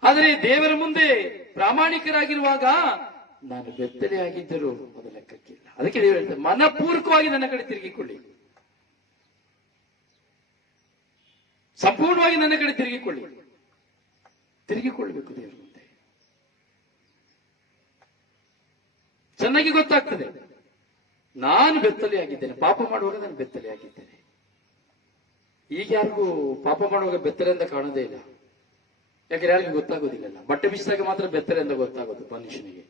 ಆದರೆ ದೇವರ ಮುಂದೆ ಪ್ರಾಮಾಣಿಕರಾಗಿರುವಾಗ ನಾನು ಬೆತ್ತಲೆಯಾಗಿದ್ದರೂ ಅದು ಲೆಕ್ಕಕ್ಕಿಲ್ಲ. ಅದಕ್ಕೆ ದೇವರು ಹೇಳ್ತಾರೆ, ಮನಪೂರ್ವಕವಾಗಿ ನನ್ನ ಕಡೆ ತಿರುಗಿಕೊಳ್ಳಿ, ಸಂಪೂರ್ಣವಾಗಿ ನನ್ನ ಕಡೆ ತಿರುಗಿಕೊಳ್ಳಬೇಕು ದೇವರ ಮುಂದೆ. ಚೆನ್ನಾಗಿ ಗೊತ್ತಾಗ್ತದೆ, ನಾನು ಬೆತ್ತಲೆಯಾಗಿದ್ದೇನೆ. ಪಾಪ ಮಾಡುವಾಗ ನಾನು ಬೆತ್ತಲೆಯಾಗಿದ್ದೇನೆ. ಈಗ ಯಾರಿಗೂ ಪಾಪ ಮಾಡುವಾಗ ಬೆತ್ತಲೆ ಅಂತ ಕಾಣೋದೇ ಇಲ್ಲ. ಯಾಕಂದ್ರೆ ಯಾರಿಗೂ ಗೊತ್ತಾಗೋದಿಲ್ಲ. ಬಟ್ಟೆ ಬಿಸಿದಾಗ ಮಾತ್ರ ಬೆತ್ತಲೆ ಅಂತ ಗೊತ್ತಾಗೋದು ಮನುಷ್ಯನಿಗೆ.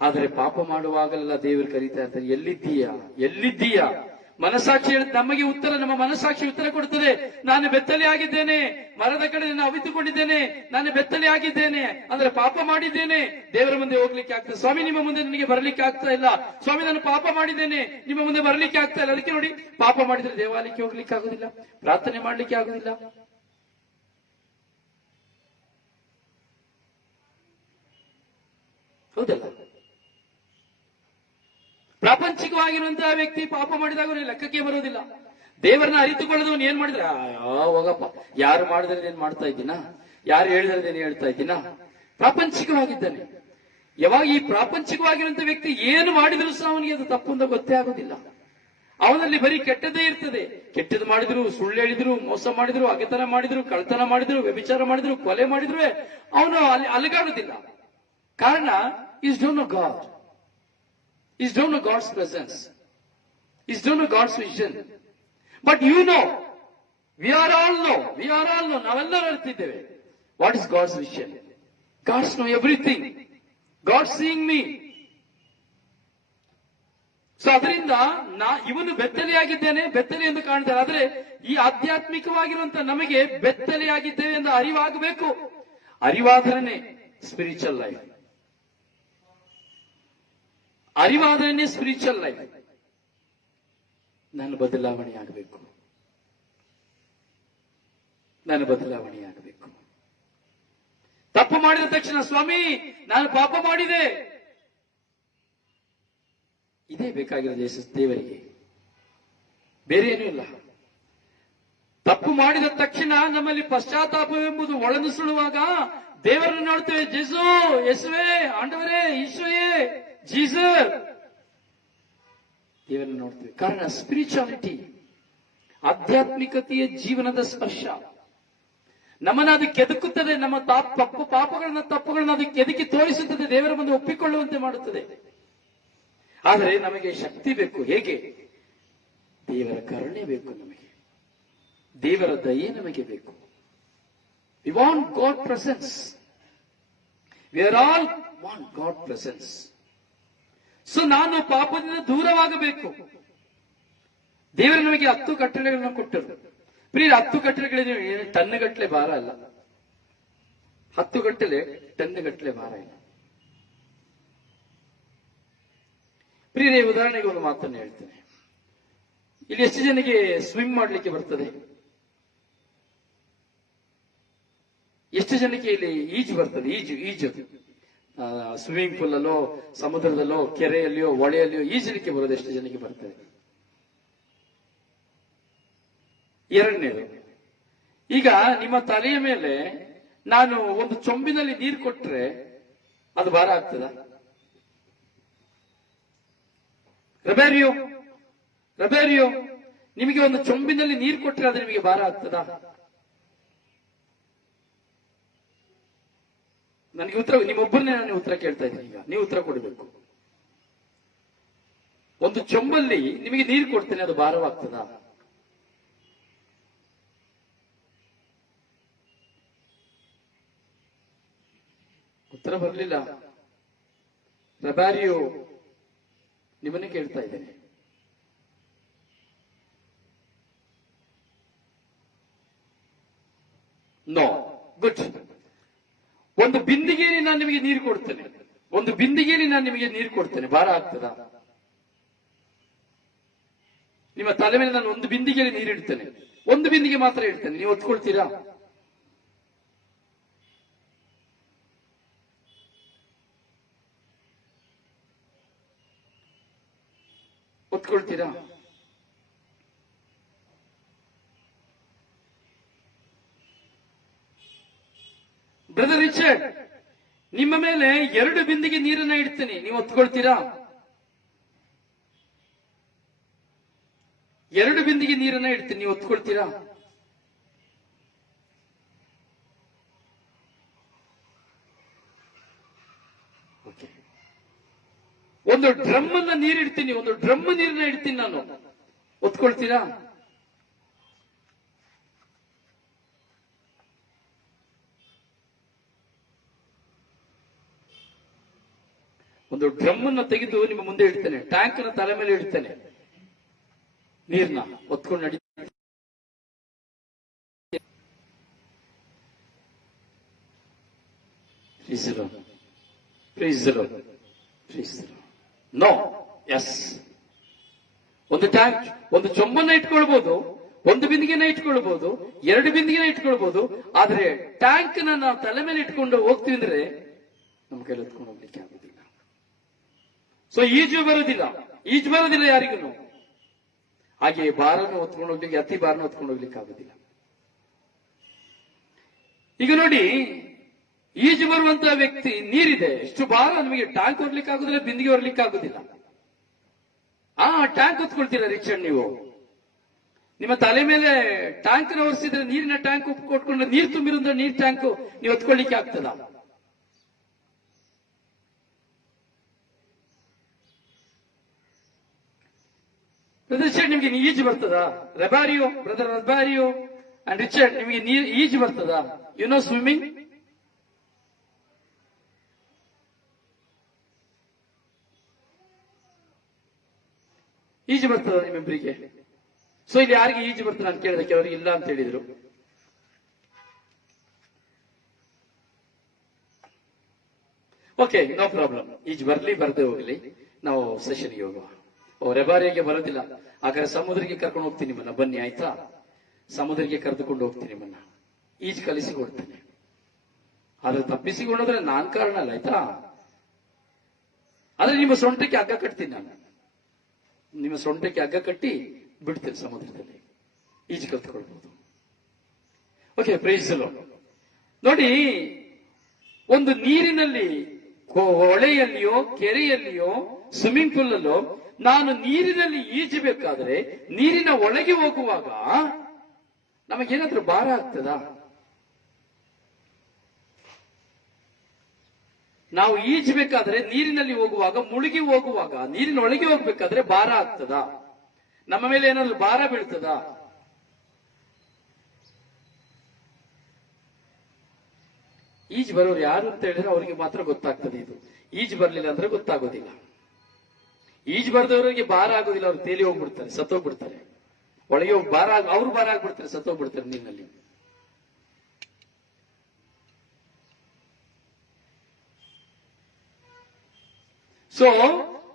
ಆದರೆ ಪಾಪ ಮಾಡುವಾಗಲೆಲ್ಲ ದೇವರು ಕರೀತಾ ಇರ್ತಾರೆ, ಎಲ್ಲಿದ್ದೀಯಾ? ಮನಸ್ಸಾಕ್ಷಿ ನಮಗೆ ಉತ್ತರ, ನಮ್ಮ ಮನಸ್ಸಾಕ್ಷಿ ಉತ್ತರ ಕೊಡ್ತದೆ. ನಾನು ಬೆತ್ತಲೆ ಆಗಿದ್ದೇನೆ, ಮರದ ಕಡೆ ನಾನು ಅವಿತುಕೊಂಡಿದ್ದೇನೆ, ನಾನು ಬೆತ್ತಲೆ ಆಗಿದ್ದೇನೆ ಅಂದ್ರೆ ಪಾಪ ಮಾಡಿದ್ದೇನೆ. ದೇವರ ಮುಂದೆ ಹೋಗ್ಲಿಕ್ಕೆ ಆಗ್ತದೆ. ಸ್ವಾಮಿ, ನಿಮ್ಮ ಮುಂದೆ ನನಗೆ ಬರ್ಲಿಕ್ಕೆ ಆಗ್ತಾ ಇಲ್ಲ. ಸ್ವಾಮಿ, ನಾನು ಪಾಪ ಮಾಡಿದ್ದೇನೆ, ನಿಮ್ಮ ಮುಂದೆ ಬರ್ಲಿಕ್ಕೆ ಆಗ್ತಾ ಇಲ್ಲ. ಅದಕ್ಕೆ ನೋಡಿ, ಪಾಪ ಮಾಡಿದ್ರೆ ದೇವಾಲಯಕ್ಕೆ ಹೋಗ್ಲಿಕ್ಕೆ ಆಗುದಿಲ್ಲ, ಪ್ರಾರ್ಥನೆ ಮಾಡ್ಲಿಕ್ಕೆ ಆಗುದಿಲ್ಲ. ಹೌದಲ್ಲ? ಪ್ರಾಪಂಚಿಕವಾಗಿರುವಂತಹ ವ್ಯಕ್ತಿ ಪಾಪ ಮಾಡಿದಾಗ ಲೆಕ್ಕಕ್ಕೆ ಬರೋದಿಲ್ಲ. ದೇವರನ್ನ ಅರಿತುಕೊಳ್ಳದವನು ಏನ್ ಮಾಡಿದ್ರೆ, ಹೋಗಪ್ಪ, ಯಾರು ಮಾಡಿದ್ರೆ ಏನ್ ಮಾಡ್ತಾ ಇದ್ದೀನಾ, ಯಾರು ಹೇಳಿದ್ರೆ ಏನ್ ಹೇಳ್ತಾ ಇದ್ದೀನಾ, ಪ್ರಾಪಂಚಿಕವಾಗಿದ್ದಾನೆ. ಯಾವಾಗ ಈ ಪ್ರಾಪಂಚಿಕವಾಗಿರುವಂತಹ ವ್ಯಕ್ತಿ ಏನು ಮಾಡಿದ್ರು ಸಹ ಅವನಿಗೆ ಅದು ತಪ್ಪು ಅಂತ ಗೊತ್ತೇ ಆಗುದಿಲ್ಲ. ಅವನಲ್ಲಿ ಬರೀ ಕೆಟ್ಟದೇ ಇರ್ತದೆ. ಕೆಟ್ಟದ್ದು ಮಾಡಿದ್ರು, ಸುಳ್ಳು ಹೇಳಿದ್ರು, ಮೋಸ ಮಾಡಿದ್ರು, ಅಗೆತನ ಮಾಡಿದ್ರು, ಕಳ್ತನ ಮಾಡಿದ್ರು, ವ್ಯಭಿಚಾರ ಮಾಡಿದ್ರು, ಕೊಲೆ ಮಾಡಿದ್ರು ಅವನು ಅಲಗಾಡುದಿಲ್ಲ. ಕಾರಣ, is don't know God. Is don't know God's presence. Is don't know God's vision. But you know, we are all know. ನಾವೆಲ್ಲರೂ ಅರ್ತಿದ್ದೇವೆ. What is God's vision? God know everything. God seeing me. So ಅದರಿಂದ ಇವನು ಬೆತ್ತಲೆಯಾಗಿದ್ದೇನೆ ಎಂದು ಕಾಣ್ತಾರೆ. ಆದ್ರೆ ಈ ಆಧ್ಯಾತ್ಮಿಕವಾಗಿರುವಂತಹ ನಮಗೆ ಬೆತ್ತಲೆಯಾಗಿದ್ದೇವೆ ಎಂದು ಅರಿವಾಗಬೇಕು. ಅರಿವಾದರೇನೆ ಸ್ಪಿರಿಚುವಲ್ ಲೈಫ್. ಅರಿವಾದನೇ ಸ್ಪಿರಿಚುವಲ್ ಲೈಫ್. ನಾನು ಬದಲಾವಣೆ ಆಗಬೇಕು, ನಾನು ಬದಲಾವಣೆ ಆಗಬೇಕು. ತಪ್ಪು ಮಾಡಿದ ತಕ್ಷಣ ಸ್ವಾಮಿ ನಾನು ಪಾಪ ಮಾಡಿದೆ, ಇದೇ ಬೇಕಾಗಿರೋದು ಯೇಸು ದೇವರಿಗೆ, ಬೇರೆ ಏನೂ ಇಲ್ಲ. ತಪ್ಪು ಮಾಡಿದ ತಕ್ಷಣ ನಮ್ಮಲ್ಲಿ ಪಶ್ಚಾತ್ತಾಪವೆಂಬುದು ಒಳನುಸುಳುವಾಗ ದೇವರನ್ನು ನೋಡ್ತೇವೆ. ಜೇಸು, ಯೇಸುವೆ, ಆಂಡವರೇ, ಈಶ್ವರೇ, ಜೀಸಸ್, ದೇವರನ್ನು ನೋಡ್ತೇವೆ. ಕಾರಣ ಸ್ಪಿರಿಚುವಾಲಿಟಿ, ಆಧ್ಯಾತ್ಮಿಕತೆಯ ಜೀವನದ ಸ್ಪರ್ಶ ನಮ್ಮನ್ನ ಅದಕ್ಕೆ ಎದುಕುತ್ತದೆ. ನಮ್ಮ ತಪ್ಪುಗಳನ್ನ ಅದಕ್ಕೆ ಎದುಕಿ ತೋರಿಸುತ್ತದೆ, ದೇವರ ಮುಂದೆ ಒಪ್ಪಿಕೊಳ್ಳುವಂತೆ ಮಾಡುತ್ತದೆ. ಆದರೆ ನಮಗೆ ಶಕ್ತಿ ಬೇಕು. ಹೇಗೆ? ದೇವರ ಕರುಣೆ ಬೇಕು, ನಮಗೆ ದೇವರ ದಯೆ ನಮಗೆ ಬೇಕು. We want god presence. V are all want god presence. So ನಾನು ಪಾಪದಿಂದ ದೂರವಾಗಬೇಕು. ದೇವರು ನಮಗೆ 10 ಕಟ್ಟಳೆಗಳನ್ನು ಕೊಟ್ಟರು. ಪ್ರಿಯ, 10 ಕಟ್ಟಳೆಗಳೇನು ಟನ್ನುಗಟ್ಟಲೆ ಭಾರ ಅಲ್ಲ. 10 ಗಟ್ಟಲೆ ಟನ್ನುಗಟ್ಟಲೆ ಭಾರ ಇಲ್ಲ. ಪ್ರಿಯರೇ, ಉದಾಹರಣೆಗೆ ಒಂದು ಮಾತನ್ನು ಹೇಳ್ತೇನೆ. ಇಲ್ಲಿ ಎಷ್ಟು ಜನಕ್ಕೆ ಸ್ವಿಮ್ ಮಾಡ್ಲಿಕ್ಕೆ ಬರ್ತದೆ? ಎಷ್ಟು ಜನಕ್ಕೆ ಇಲ್ಲಿ ಈಜು ಬರ್ತದೆ? ಈಜು ಸ್ವಿಮ್ಮಿಂಗ್ ಪೂಲ್ ಅಲ್ಲೋ, ಸಮುದ್ರದಲ್ಲೋ, ಕೆರೆಯಲ್ಲಿಯೋ, ಹೊಳೆಯಲ್ಲಿಯೋ ಈಜಲಿಕ್ಕೆ ಬರೋದು ಎಷ್ಟು ಜನಕ್ಕೆ ಬರ್ತದೆ? ಎರಡನೇದು, ಈಗ ನಿಮ್ಮ ತಲೆಯ ಮೇಲೆ ನಾನು ಒಂದು ಚೊಂಬಿನಲ್ಲಿ ನೀರು ಕೊಟ್ರೆ ಅದು ಭಾರ ಆಗ್ತದ? ರಬೇರಿಯೋ, ನಿಮಗೆ ಒಂದು ಚೊಂಬಿನಲ್ಲಿ ನೀರು ಕೊಟ್ರೆ ಅದು ನಿಮಗೆ ಭಾರ ಆಗ್ತದ? ನನಗೆ ಉತ್ತರ, ನಿಮ್ಮೊಬ್ಬರನ್ನೇ ನಾನು ಉತ್ತರ ಕೇಳ್ತಾ ಇದ್ದೀನಿ. ಈಗ ನೀವು ಉತ್ತರ ಕೊಡಬೇಕು. ಒಂದು ಚೊಂಬಲ್ಲಿ ನಿಮಗೆ ನೀರು ಕೊಡ್ತೇನೆ, ಅದು ಭಾರವಾಗ್ತದ? ಉತ್ತರ ಬರಲಿಲ್ಲ. ರಬಾರಿಯೋ, ನಿಮ್ಮನ್ನೇ ಕೇಳ್ತಾ ಇದ್ದೇನೆ. ನೋ. ಗುಡ್. ಒಂದು ಬಿಂದಿಗೆಯಲ್ಲಿ ನಾನು ನಿಮಗೆ ನೀರು ಕೊಡ್ತೇನೆ, ಒಂದು ಬಿಂದಿಗೆಯಲ್ಲಿ ನಾನು ನಿಮಗೆ ನೀರು ಕೊಡ್ತೇನೆ, ಭಾರ ಆಗ್ತದ? ನಿಮ್ಮ ತಲೆ ಮೇಲೆ ನಾನು ಒಂದು ಬಿಂದಿಗೆಯಲ್ಲಿ ನೀರು ಇಡ್ತೇನೆ, ಒಂದು ಬಿಂದಿಗೆ ಮಾತ್ರ ಇಡ್ತೇನೆ, ನೀವು ಒತ್ಕೊಳ್ತೀರಾ? ಒತ್ಕೊಳ್ತೀರಾ? ಬ್ರದರ್ ರಿಚರ್ಡ್, ನಿಮ್ಮ ಮೇಲೆ 2 ಬಿಂದಿಗೆ ನೀರನ್ನ ಇಡ್ತೀನಿ, ನೀವು ಒತ್ಕೊಳ್ತೀರಾ? 2 ಬಿಂದಿಗೆ ನೀರನ್ನ ಇಡ್ತೀನಿ, ನೀವು ಒತ್ಕೊಳ್ತೀರಾ? ಓಕೆ. ಒಂದು ಡ್ರಮ್ ಅನ್ನ ನೀರಿಡ್ತೀನಿ, ಒಂದು ಡ್ರಮ್ ನೀರನ್ನ ಇಡ್ತೀನಿ ನಾನು, ಒತ್ಕೊಳ್ತೀರಾ? ಒಂದು ಡ್ರಮ್ ಅನ್ನು ತೆಗೆದು ನಿಮ್ಮ ಮುಂದೆ ಇಡ್ತೇನೆ, ಟ್ಯಾಂಕ್ ನ ತಲೆ ಮೇಲೆ ಇಡ್ತೇನೆ, ನೀರ್ನ ಒತ್ಕೊಂಡು ನಡಿ. ನೋ. ಎಸ್. ಒಂದು ಟ್ಯಾಂಕ್, ಒಂದು ಚೊಂಬನ್ನ ಇಟ್ಕೊಳ್ಬಹುದು, ಒಂದು ಬಿಂದಿಗೆನ ಇಟ್ಕೊಳ್ಬಹುದು, 2 ಬಿಂದಿಗೆನ ಇಟ್ಕೊಳ್ಬಹುದು. ಆದ್ರೆ ಟ್ಯಾಂಕ್ ನಾವು ತಲೆ ಮೇಲೆ ಇಟ್ಕೊಂಡು ಹೋಗ್ತೀವಿ ಅಂದ್ರೆ ನಮ್ಮ ಕೈಲಿ ಎತ್ಕೊಂಡು ಹೋಗ್ಲಿಕ್ಕೆ ಆಗುದಿಲ್ಲ. ಸೊ ಈಜು ಬರೋದಿಲ್ಲ ಯಾರಿಗೂ. ಹಾಗೆ ಭಾರನ ಹೊತ್ಕೊಂಡು ಹೋಗ್ಲಿಕ್ಕೆ, ಅತಿ ಭಾರನ ಹೊತ್ಕೊಂಡು ಹೋಗ್ಲಿಕ್ಕೆ ಆಗುದಿಲ್ಲ. ಈಗ ನೋಡಿ, ಈಜು ಬರುವಂತಹ ವ್ಯಕ್ತಿ, ನೀರಿದೆ, ಎಷ್ಟು ಭಾರ ನಿಮಗೆ ಟ್ಯಾಂಕ್ ಹೊರ್ಲಿಕ್ಕೆ ಆಗುದಿಲ್ಲ, ಬಿಂದಿಗೆ ಹೊರ್ಲಿಕ್ಕೆ ಆಗುದಿಲ್ಲ. ಟ್ಯಾಂಕ್ ಹೊತ್ಕೊಳ್ತೀರಾ ರಿಚರ್ಡ್? ನೀವು ನಿಮ್ಮ ತಲೆ ಮೇಲೆ ಟ್ಯಾಂಕ್ ನ ಒರೆಸಿದ್ರೆ, ನೀರಿನ ಟ್ಯಾಂಕ್ ಕೊಟ್ಕೊಂಡ್ರೆ, ನೀರು ತುಂಬಿರೋದ್ರೆ ನೀರ್ ಟ್ಯಾಂಕ್ ನೀವು ಹೊತ್ಕೊಳ್ಳಿಕ್ಕೆ ಆಗ್ತದ? ರಿಚರ್ಡ್, ನಿಮಗೆ ಈಜು ಬರ್ತದ? ಬ್ರದರ್ ರಬಾರಿಯೋ ಅಂಡ್ ರಿಚರ್ಡ್, ನಿಮಗೆ ಈಜು ಬರ್ತದ? You know swimming? ಈಜು ಬರ್ತದ ನಿಮ್ಮಿಬ್ಬರಿಗೆ? ಸೊ ಇಲ್ಲಿ ಯಾರಿಗೆ ಈಜು ಬರ್ತದೆ ಅಂತ ಕೇಳಿದಕ್ಕೆ ಅವರಿಗೆ ಇಲ್ಲ ಅಂತ ಹೇಳಿದ್ರು. Okay, no problem. ಈಜು ಬರ್ಲಿ, ಬರ್ದೇ ಹೋಗ್ಲಿ, ನಾವು ಸೆಷನ್ಗೆ ಹೋಗುವ. ರೆಬಾರಿಗೆ ಬರೋದಿಲ್ಲ, ಹಾಗಾದ್ರೆ ಸಮುದ್ರಕ್ಕೆ ಕರ್ಕೊಂಡು ಹೋಗ್ತೀನಿ ನಿಮ್ಮನ್ನ, ಬನ್ನಿ ಆಯ್ತಾ? ಸಮುದ್ರಕ್ಕೆ ಕರೆದುಕೊಂಡು ಹೋಗ್ತೀನಿ ನಿಮ್ಮನ್ನ, ಈಜು ಕಲಿಸಿ ಕೊಡ್ತೇನೆ. ಆದ್ರೆ ತಪ್ಪಿಸಿಕೊಂಡ್ರೆ ನಾನ್ ಕಾರಣ ಅಲ್ಲ ಆಯ್ತಾ? ಆದ್ರೆ ನಿಮ್ಮ ಸೊಂಟಕ್ಕೆ ಹಗ್ಗ ಕಟ್ತೀನಿ ನಾನು, ನಿಮ್ಮ ಸೊಂಟಕ್ಕೆ ಹಗ್ಗ ಕಟ್ಟಿ ಬಿಡ್ತೇನೆ ಸಮುದ್ರದಲ್ಲಿ, ಈಜು ಕಲ್ತ್ಕೊಳ್ಬಹುದು. Okay, praise the Lord. ನೋಡಿ, ಒಂದು ನೀರಿನಲ್ಲಿ, ಹೊಳೆಯಲ್ಲಿಯೋ ಕೆರೆಯಲ್ಲಿಯೋ ಸ್ವಿಮ್ಮಿಂಗ್ ಪೂಲ್ ಅಲ್ಲೋ ನಾನು ನೀರಿನಲ್ಲಿ ಈಜಬೇಕಾದ್ರೆ ನೀರಿನ ಒಳಗೆ ಹೋಗುವಾಗ ನಮಗೇನಾದ್ರೂ ಭಾರ ಆಗ್ತದ? ನಾವು ಈಜಬೇಕಾದ್ರೆ ನೀರಿನಲ್ಲಿ ಹೋಗುವಾಗ, ಮುಳುಗಿ ಹೋಗುವಾಗ, ನೀರಿನ ಒಳಗೆ ಹೋಗ್ಬೇಕಾದ್ರೆ ಭಾರ ಆಗ್ತದ? ನಮ್ಮ ಮೇಲೆ ಏನಾದ್ರೂ ಭಾರ ಬೀಳ್ತದ? ಈಜು ಬರೋರು ಯಾರು ಅಂತ ಹೇಳಿದ್ರೆ ಅವರಿಗೆ ಮಾತ್ರ ಗೊತ್ತಾಗ್ತದೆ ಇದು. ಈಜು ಬರ್ಲಿಲ್ಲ ಅಂದ್ರೆ ಗೊತ್ತಾಗೋದಿಲ್ಲ. ಈಜು ಬರೆದವರಿಗೆ ಭಾರ ಆಗೋದಿಲ್ಲ, ಅವ್ರು ತೇಲಿ ಹೋಗ್ಬಿಡ್ತಾರೆ, ಸತ್ತೋಗ್ಬಿಡ್ತಾರೆ. ಒಳಗೆ ಹೋಗಿ ಅವ್ರು ಭಾರ ಆಗ್ಬಿಡ್ತಾರೆ, ಸತ್ತೋಗ್ಬಿಡ್ತಾರೆ ನೀರಿನಲ್ಲಿ. ಸೊ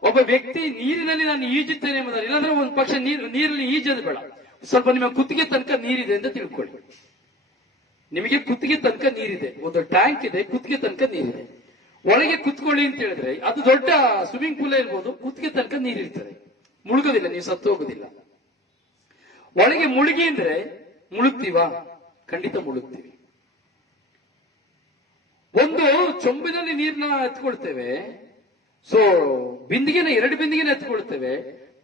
ಒಬ್ಬ ವ್ಯಕ್ತಿ ನೀರಿನಲ್ಲಿ ನಾನು ಈಜುತ್ತೇನೆ ಎಂಬುದಾದ್ರೆ, ಇಲ್ಲಾಂದ್ರೆ ಒಂದು ಪಕ್ಷ ನೀರಲ್ಲಿ ಈಜೋದು ಬೇಡ, ಸ್ವಲ್ಪ ನಿಮ್ಮ ಕುತ್ತಿಗೆ ತನಕ ನೀರಿದೆ ಅಂತ ತಿಳ್ಕೊಳ್ಳಿ. ನಿಮಗೆ ಕುತ್ತಿಗೆ ತನಕ ನೀರಿದೆ, ಒಂದು ಟ್ಯಾಂಕ್ ಇದೆ, ಕುತ್ತಿಗೆ ತನಕ ನೀರಿದೆ, ಒಳಗೆ ಕುತ್ಕೊಳ್ಳಿ ಅಂತ ಹೇಳಿದ್ರೆ ಅದು ದೊಡ್ಡ ಸ್ವಿಮ್ಮಿಂಗ್ ಪೂಲ್ ಇರ್ಬೋದು, ಕುತ್ತಿಗೆ ತನಕ ನೀರಿರ್ತದೆ, ಮುಳುಗೋದಿಲ್ಲ, ನೀವು ಸತ್ತು ಹೋಗೋದಿಲ್ಲ. ಒಳಗೆ ಮುಳುಗಿ ಅಂದ್ರೆ ಮುಳುಗ್ತೀವಾ? ಖಂಡಿತ ಮುಳುಗ್ತೀವಿ. ಒಂದು ಚೊಂಬಿನಲ್ಲಿ ನೀರನ್ನ ಎತ್ಕೊಳ್ತೇವೆ, ಸೊ ಬಿಂದಿಗೆನ, 2 ಬಿಂದಿಗೆನ ಎತ್ಕೊಳ್ತೇವೆ,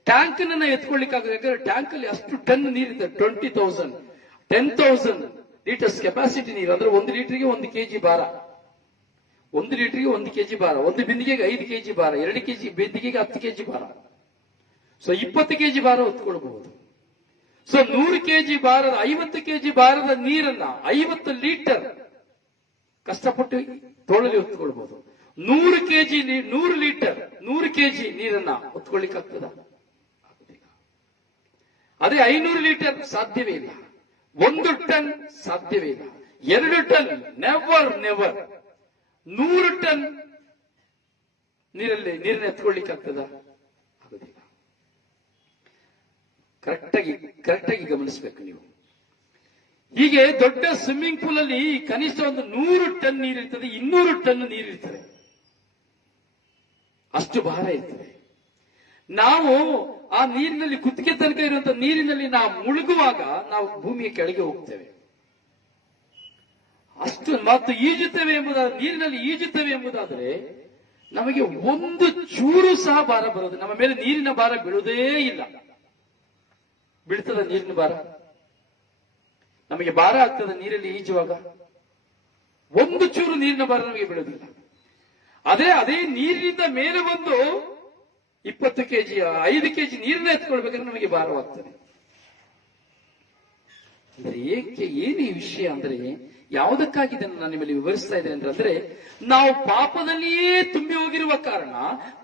ಟ್ಯಾಂಕ್ ಅನ್ನ ಎತ್ಕೊಳ್ಳಿಕ್ಕಾಗ, ಯಾಕಂದ್ರೆ ಟ್ಯಾಂಕ್ ಅಲ್ಲಿ ಅಷ್ಟು ಟನ್ ನೀರಿದೆ, 10,000 ಲೀಟರ್ಸ್ ಕೆಪಾಸಿಟಿ ನೀರು. ಅಂದ್ರೆ 1 ಲೀಟರ್ಗೆ 1 ಕೆಜಿ ಭಾರ, 1 ಲೀಟರ್ಗೆ 1 ಕೆಜಿ ಭಾರ, 1 ಬಿಂದಿಗೆಗೆ 5 ಕೆಜಿ ಭಾರ, 2 ಕೆಜಿ ಬಿಂದಿಗೆಗೆ 10 ಕೆಜಿ ಭಾರ, ಸೊ 20 ಕೆಜಿ ಭಾರ ಹೊತ್ಕೊಳ್ಬಹುದು. ಸೊ 100 ಕೆಜಿ ಭಾರದ, 50 ಕೆಜಿ ಭಾರದ ನೀರನ್ನ 50 ಲೀಟರ್ ಕಷ್ಟಪಟ್ಟು ತೋಳಲಿ ಹೊತ್ಕೊಳ್ಬಹುದು. 100 ಕೆಜಿ 100 ಲೀಟರ್ 100 ಕೆಜಿ ನೀರನ್ನ ಹೊತ್ಕೊಳ್ಳಿಕ್ಕಾಗ್ತದ? ಅದೇ 500 ಲೀಟರ್ ಸಾಧ್ಯವೇ ಇಲ್ಲ, 1 ಟನ್ ಸಾಧ್ಯವೇ ಇಲ್ಲ, 2 ಟನ್ ನೆವರ್. 100 ಟನ್ ನೀರನ್ನ ಎತ್ಕೊಳ್ಳಿಕ್ಕಾಗ್ತದ? ಆಗೋದಿಲ್ಲ. ಕರೆಕ್ಟಾಗಿ ಗಮನಿಸಬೇಕು ನೀವು. ಹೀಗೆ ದೊಡ್ಡ ಸ್ವಿಮ್ಮಿಂಗ್ ಪೂಲ್ ಅಲ್ಲಿ ಕನಿಷ್ಠ ಒಂದು 100 ಟನ್ ನೀರಿರ್ತದೆ, 200 ಟನ್ ನೀರಿರ್ತದೆ, ಅಷ್ಟು ಭಾರ ಇರ್ತದೆ. ನಾವು ಆ ನೀರಿನಲ್ಲಿ, ಕುತ್ತಿಗೆ ತನಕ ಇರುವಂತಹ ನೀರಿನಲ್ಲಿ ನಾವು ಮುಳುಗುವಾಗ ನಾವು ಭೂಮಿಯ ಕೆಳಗೆ ಹೋಗ್ತೇವೆ. ಅಷ್ಟು ಮತ್ತು ಈಜುತ್ತೇವೆ ಎಂಬುದಾದ್ರೆ, ನೀರಿನಲ್ಲಿ ಈಜುತ್ತೇವೆ ಎಂಬುದಾದ್ರೆ ನಮಗೆ ಒಂದು ಚೂರು ಸಹ ಭಾರ ಬರೋದು, ನಮ್ಮ ಮೇಲೆ ನೀರಿನ ಭಾರ ಬೀಳುವುದೇ ಇಲ್ಲ. ಬೀಳ್ತದ ನೀರಿನ ಭಾರ? ನಮಗೆ ಭಾರ ಆಗ್ತದ ನೀರಲ್ಲಿ ಈಜುವಾಗ? ಒಂದು ಚೂರು ನೀರಿನ ಭಾರ ನಮಗೆ ಬೀಳುವುದಿಲ್ಲ. ಅದೇ ನೀರಿನಿಂದ ಮೇಲೆ ಬಂದು 20 ಕೆಜಿ 5 ಕೆಜಿ ನೀರನ್ನ ಎತ್ಕೊಳ್ಬೇಕಾದ್ರೆ ನಮಗೆ ಭಾರವಾಗ್ತದೆ. ಅಂದ್ರೆ ಏನು ಈ ವಿಷಯ ಅಂದ್ರೆ, ಯಾವುದಕ್ಕಾಗಿ ಇದನ್ನು ನಾನು ನಿಮ್ಮಲ್ಲಿ ವಿವರಿಸ್ತಾ ಇದ್ದೇನೆ ಅಂದ್ರೆ, ನಾವು ಪಾಪದಲ್ಲಿಯೇ ತುಂಬಿ ಹೋಗಿರುವ ಕಾರಣ,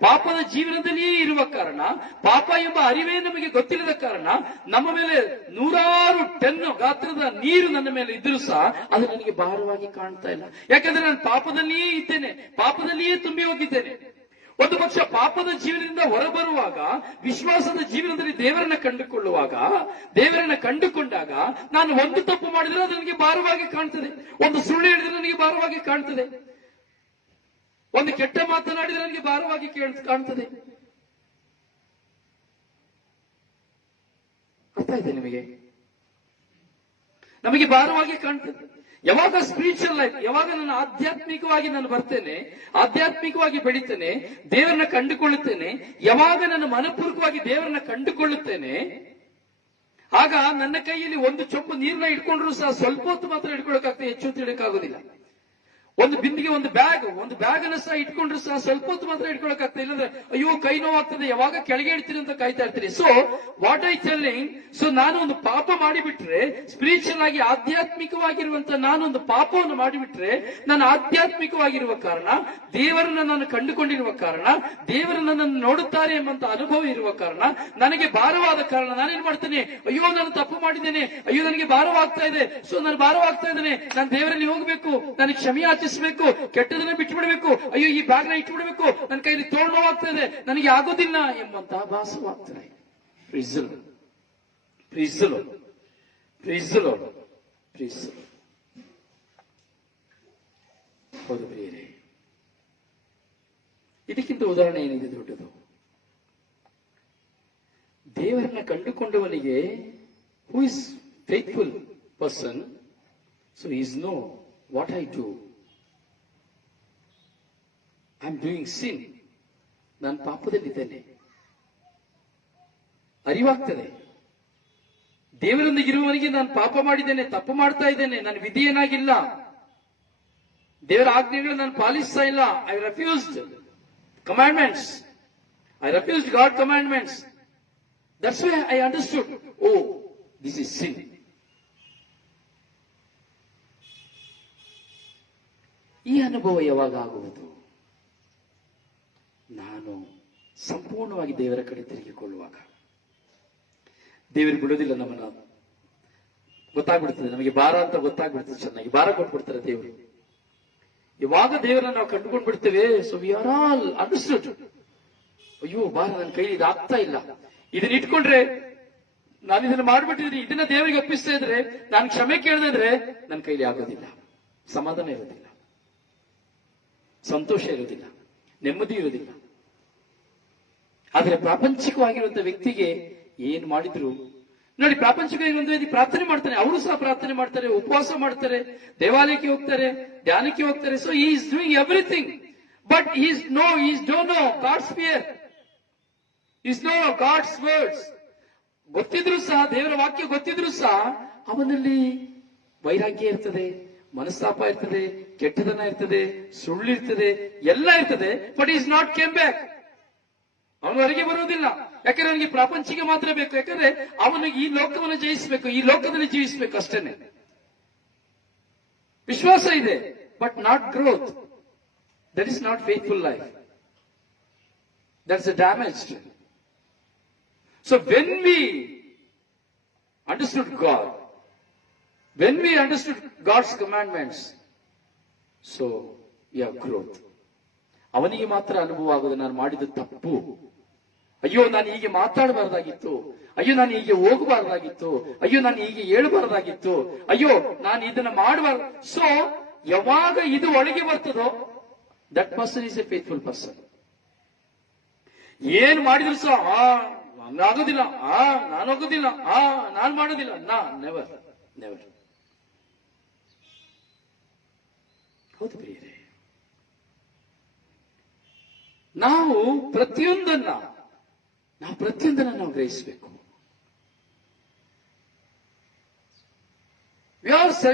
ಪಾಪದ ಜೀವನದಲ್ಲಿಯೇ ಇರುವ ಕಾರಣ, ಪಾಪ ಎಂಬ ಅರಿವೇ ನಮಗೆ ಗೊತ್ತಿಲ್ಲದ ಕಾರಣ, ನಮ್ಮ ಮೇಲೆ 100 ಟನ್ ಗಾತ್ರದ ನೀರು ನನ್ನ ಮೇಲೆ ಇದ್ರೂ ಸಹ ಅದು ನನಗೆ ಭಾರವಾಗಿ ಕಾಣ್ತಾ ಇಲ್ಲ. ಯಾಕಂದ್ರೆ ನಾನು ಪಾಪದಲ್ಲಿಯೇ ಇದ್ದೇನೆ, ಪಾಪದಲ್ಲಿಯೇ ತುಂಬಿ ಹೋಗಿದ್ದೇನೆ. ಒಂದು ಪಕ್ಷ ಪಾಪದ ಜೀವನದಿಂದ ಹೊರಬರುವಾಗ, ವಿಶ್ವಾಸದ ಜೀವನದಲ್ಲಿ ದೇವರನ್ನ ಕಂಡುಕೊಂಡಾಗ ನಾನು ಒಂದು ತಪ್ಪು ಮಾಡಿದ್ರೆ ಅದು ನನಗೆ ಭಾರವಾಗಿ ಕಾಣ್ತದೆ, ಒಂದು ಸುಳ್ಳು ಹೇಳಿದ್ರೆ ನನಗೆ ಭಾರವಾಗಿ ಕಾಣ್ತದೆ, ಒಂದು ಕೆಟ್ಟ ಮಾತನಾಡಿದ್ರೆ ನನಗೆ ಭಾರವಾಗಿ ಕಾಣ್ತದೆ. ಅರ್ಥ ಇದೆ ನಿಮಗೆ? ನಮಗೆ ಭಾರವಾಗಿ ಕಾಣ್ತದೆ. ಯಾವಾಗ ಸ್ಪಿರಿಚುವಲ್ ಲೈಫ್, ಯಾವಾಗ ನಾನು ಆಧ್ಯಾತ್ಮಿಕವಾಗಿ ನಾನು ಬರ್ತೇನೆ, ಆಧ್ಯಾತ್ಮಿಕವಾಗಿ ಬೆಳಿತೇನೆ, ದೇವರನ್ನ ಕಂಡುಕೊಳ್ಳುತ್ತೇನೆ, ಯಾವಾಗ ನಾನು ಮನಪೂರ್ವಕವಾಗಿ ದೇವರನ್ನ ಕಂಡುಕೊಳ್ಳುತ್ತೇನೆ, ಆಗ ನನ್ನ ಕೈಯಲ್ಲಿ ಒಂದು ಚೊಂಬು ನೀರನ್ನ ಇಟ್ಕೊಂಡ್ರು ಸಹ ಸ್ವಲ್ಪ ಹೊತ್ತು ಮಾತ್ರ ಇಟ್ಕೊಳ್ಳೋಕ್ಕಾಗ್ತದೆ, ಹೆಚ್ಚು ಹೊತ್ತು ಇಡಕ್ಕಾಗೋದಿಲ್ಲ. ಒಂದು ಬಿಂದಿಗೆ, ಒಂದು ಬ್ಯಾಗ್ ಅನ್ನು ಸಹ ಇಟ್ಕೊಂಡ್ರು ಸಹ ಸ್ವಲ್ಪ ಹೊತ್ತು ಮಾತ್ರ ಇಟ್ಕೊಳ್ಳೋಕ್ಕಾಗ್ತದೆ, ಇಲ್ಲಾಂದ್ರೆ ಅಯ್ಯೋ ಕೈ ನೋವಾಗ್ತದೆ, ಯಾವಾಗ ಕೆಳಗೆ ಇಡ್ತೀನಿ ಅಂತ ಕಾಯ್ತಾ ಇರ್ತೀನಿ. So what I telling, so ನಾನು ಒಂದು ಪಾಪ ಮಾಡಿಬಿಟ್ರೆ, ಸ್ಪಿರಿಚುವಲ್ ಆಗಿ ಆಧ್ಯಾತ್ಮಿಕವಾಗಿರುವಂತ ನಾನು ಒಂದು ಪಾಪವನ್ನು ಮಾಡಿಬಿಟ್ರೆ, ನಾನು ಆಧ್ಯಾತ್ಮಿಕವಾಗಿರುವ ಕಾರಣ, ದೇವರನ್ನ ನಾನು ಕಂಡುಕೊಂಡಿರುವ ಕಾರಣ, ದೇವರನ್ನ ನನ್ನನ್ನು ನೋಡುತ್ತಾರೆ ಎಂಬಂತ ಅನುಭವ ಇರುವ ಕಾರಣ, ನನಗೆ ಭಾರವಾದ ಕಾರಣ ನಾನೇನ್ ಮಾಡ್ತೇನೆ, ಅಯ್ಯೋ ನಾನು ತಪ್ಪು ಮಾಡಿದ್ದೇನೆ, ಅಯ್ಯೋ ನನಗೆ ಭಾರವಾಗ್ತಾ ಇದೆ, ಸೊ ನಾನು ಭಾರವಾಗ್ತಾ ಇದ್ದೇನೆ, ನಾನು ದೇವರಲ್ಲಿ ಹೋಗಬೇಕು, ನನಗೆ ಕ್ಷಮೆಯಾಚನೆ ತ್ಯಜಿಸಬೇಕು, ಕೆಟ್ಟದನ್ನ ಬಿಟ್ಟು ಬಿಡಬೇಕು, ಅಯ್ಯೋ ಈ ಬ್ಯಾಗ್ನ ಇಟ್ಬಿಡ್ಬೇಕು, ನನ್ನ ಕೈಲಿ ತೋಳು ನೋವಾಗ್ತದೆ, ನನಗೆ ಆಗೋದಿಲ್ಲ ಎಂಬಂತಹ ಭಾಸವಾಗ್ತದೆ. ಪ್ರೀಸಲು ಪ್ರೀಸಲು ಪ್ರೀಸಲು ಪ್ರೀಸಲು. ಹೌದು ಪ್ರಿಯರೇ, ಇದಕ್ಕಿಂತ ಉದಾಹರಣೆ ಏನಿದೆ ದೊಡ್ಡದು? ದೇವರನ್ನ ಕಂಡುಕೊಂಡವನಿಗೆ who is faithful person, so is no what I do, I am doing sin, ನಾನು ಪಾಪದಲ್ಲಿದ್ದೇನೆ, ಅರಿವಾಗ್ತದೆ. ದೇವರೊಂದಿಗೆ ಇರುವವನಿಗೆ ನಾನು ಪಾಪ ಮಾಡಿದ್ದೇನೆ, ತಪ್ಪು ಮಾಡ್ತಾ ಇದ್ದೇನೆ, ನಾನು ವಿಧಿಯೇನಾಗಿಲ್ಲ, ದೇವರ ಆಜ್ಞೆಗಳು ನಾನು ಪಾಲಿಸ್ತಾ ಇಲ್ಲ, I refused commandments, I refused God's commandments. That's why I understood, oh, this is sin. ಈ ಅನುಭವ ಯಾವಾಗ ಆಗುವುದು? ನಾನು ಸಂಪೂರ್ಣವಾಗಿ ದೇವರ ಕಡೆ ತಿರುಗಿಕೊಳ್ಳುವಾಗ. ದೇವರು ಬಿಡೋದಿಲ್ಲ ನಮ್ಮನ್ನ, ಗೊತ್ತಾಗ್ಬಿಡ್ತದೆ ನಮಗೆ ಭಾರ ಅಂತ ಗೊತ್ತಾಗ್ಬಿಡ್ತದೆ, ಚೆನ್ನಾಗಿ ಭಾರ ಕೊಟ್ಬಿಡ್ತಾರೆ ದೇವರು. ಇವಾಗ ದೇವರನ್ನ ನಾವು ಕಂಡುಕೊಂಡು ಬಿಡ್ತೇವೆ. So we are all understood, ಅಯ್ಯೋ ಭಾರ ನನ್ನ ಕೈಲಿ ಇದಾಗ್ತಾ ಇಲ್ಲ, ಇದನ್ನ ಇಟ್ಕೊಂಡ್ರೆ ನಾನು ಇದನ್ನ ಮಾಡ್ಬಿಟ್ಟಿದ್ರೆ, ಇದನ್ನ ದೇವರಿಗೆ ಒಪ್ಪಿಸ್ತಾ ಇದ್ರೆ, ನಾನು ಕ್ಷಮೆ ಕೇಳಿದ್ರೆ ನನ್ನ ಕೈಲಿ ಆಗೋದಿಲ್ಲ, ಸಮಾಧಾನ ಇರೋದಿಲ್ಲ, ಸಂತೋಷ ಇರೋದಿಲ್ಲ, ನೆಮ್ಮದಿ ಇರೋದಿಲ್ಲ. ಆದ್ರೆ ಪ್ರಾಪಂಚಿಕವಾಗಿರುವಂತ ವ್ಯಕ್ತಿಗೆ ಏನ್ ಮಾಡಿದ್ರು ನೋಡಿ, ಪ್ರಾಪಂಚಿಕವಾಗಿ ಒಂದು ವ್ಯಕ್ತಿ ಪ್ರಾರ್ಥನೆ ಮಾಡ್ತಾನೆ, ಅವರು ಸಹ ಪ್ರಾರ್ಥನೆ ಮಾಡ್ತಾರೆ, ಉಪವಾಸ ಮಾಡ್ತಾರೆ, ದೇವಾಲಯಕ್ಕೆ ಹೋಗ್ತಾರೆ, ಧ್ಯಾನಕ್ಕೆ ಹೋಗ್ತಾರೆ. So he is doing everything, but he don't know God's fear, is no God's words. ಗೊತ್ತಿದ್ರು ಸಹ, ದೇವರ ವಾಕ್ಯ ಗೊತ್ತಿದ್ರು ಸಹ ಅವನಲ್ಲಿ ವೈರಾಗ್ಯ ಇರ್ತದೆ, ಮನಸ್ತಾಪ ಇರ್ತದೆ, ಕೆಟ್ಟದನ ಇರ್ತದೆ, ಸುಳ್ಳಿರ್ತದೆ, ಎಲ್ಲ ಇರ್ತದೆ. But is not came back, ಅವನು ಹೊರಗೆ ಬರುವುದಿಲ್ಲ. ಯಾಕಂದ್ರೆ ಅವನಿಗೆ ಪ್ರಾಪಂಚಿಕ ಮಾತ್ರ ಬೇಕು, ಯಾಕಂದ್ರೆ ಅವನಿಗೆ ಈ ಲೋಕವನ್ನು ಜಯಿಸಬೇಕು, ಈ ಲೋಕದಲ್ಲಿ ಜೀವಿಸಬೇಕು ಅಷ್ಟೇನೆ. ವಿಶ್ವಾಸ ಇದೆ, but not growth. That is not faithful life, that's a damaged. So when we understood God, when we understood God's commandments, so we have growth. ಅವನಿಗೆ ಮಾತ್ರ ಅನುಭವ ಆಗೋದು, ನಾನು ಮಾಡಿದ ತಪ್ಪು, ಅಯ್ಯೋ ನಾನು ಹೀಗೆ ಮಾತಾಡಬಾರ್ದಾಗಿತ್ತು, ಅಯ್ಯೋ ನಾನು ಹೀಗೆ ಹೋಗಬಾರ್ದಾಗಿತ್ತು, ಅಯ್ಯೋ ನಾನು ಹೀಗೆ ಹೇಳಬಾರ್ದಾಗಿತ್ತು, ಅಯ್ಯೋ ನಾನು ಇದನ್ನ ಮಾಡಬಾರ್ದು. ಸೊ ಯಾವಾಗ ಇದು ಒಳಗೆ ಬರ್ತದೋ, that person is A faithful person. ಏನ್ ಮಾಡಿದ್ರು ಸಹ ನಾನಾಗೋದಿಲ್ಲ, ನಾನೋಗೋದಿಲ್ಲ, ನಾನ್ ಮಾಡೋದಿಲ್ಲ, ನೆವರ್ ನೆವರ್. ಹೌದು ಪ್ರಿಯರೇ, ನಾವು ಪ್ರತಿಯೊಂದನ್ನ ನಾವು ಗ್ರಹಿಸಬೇಕು.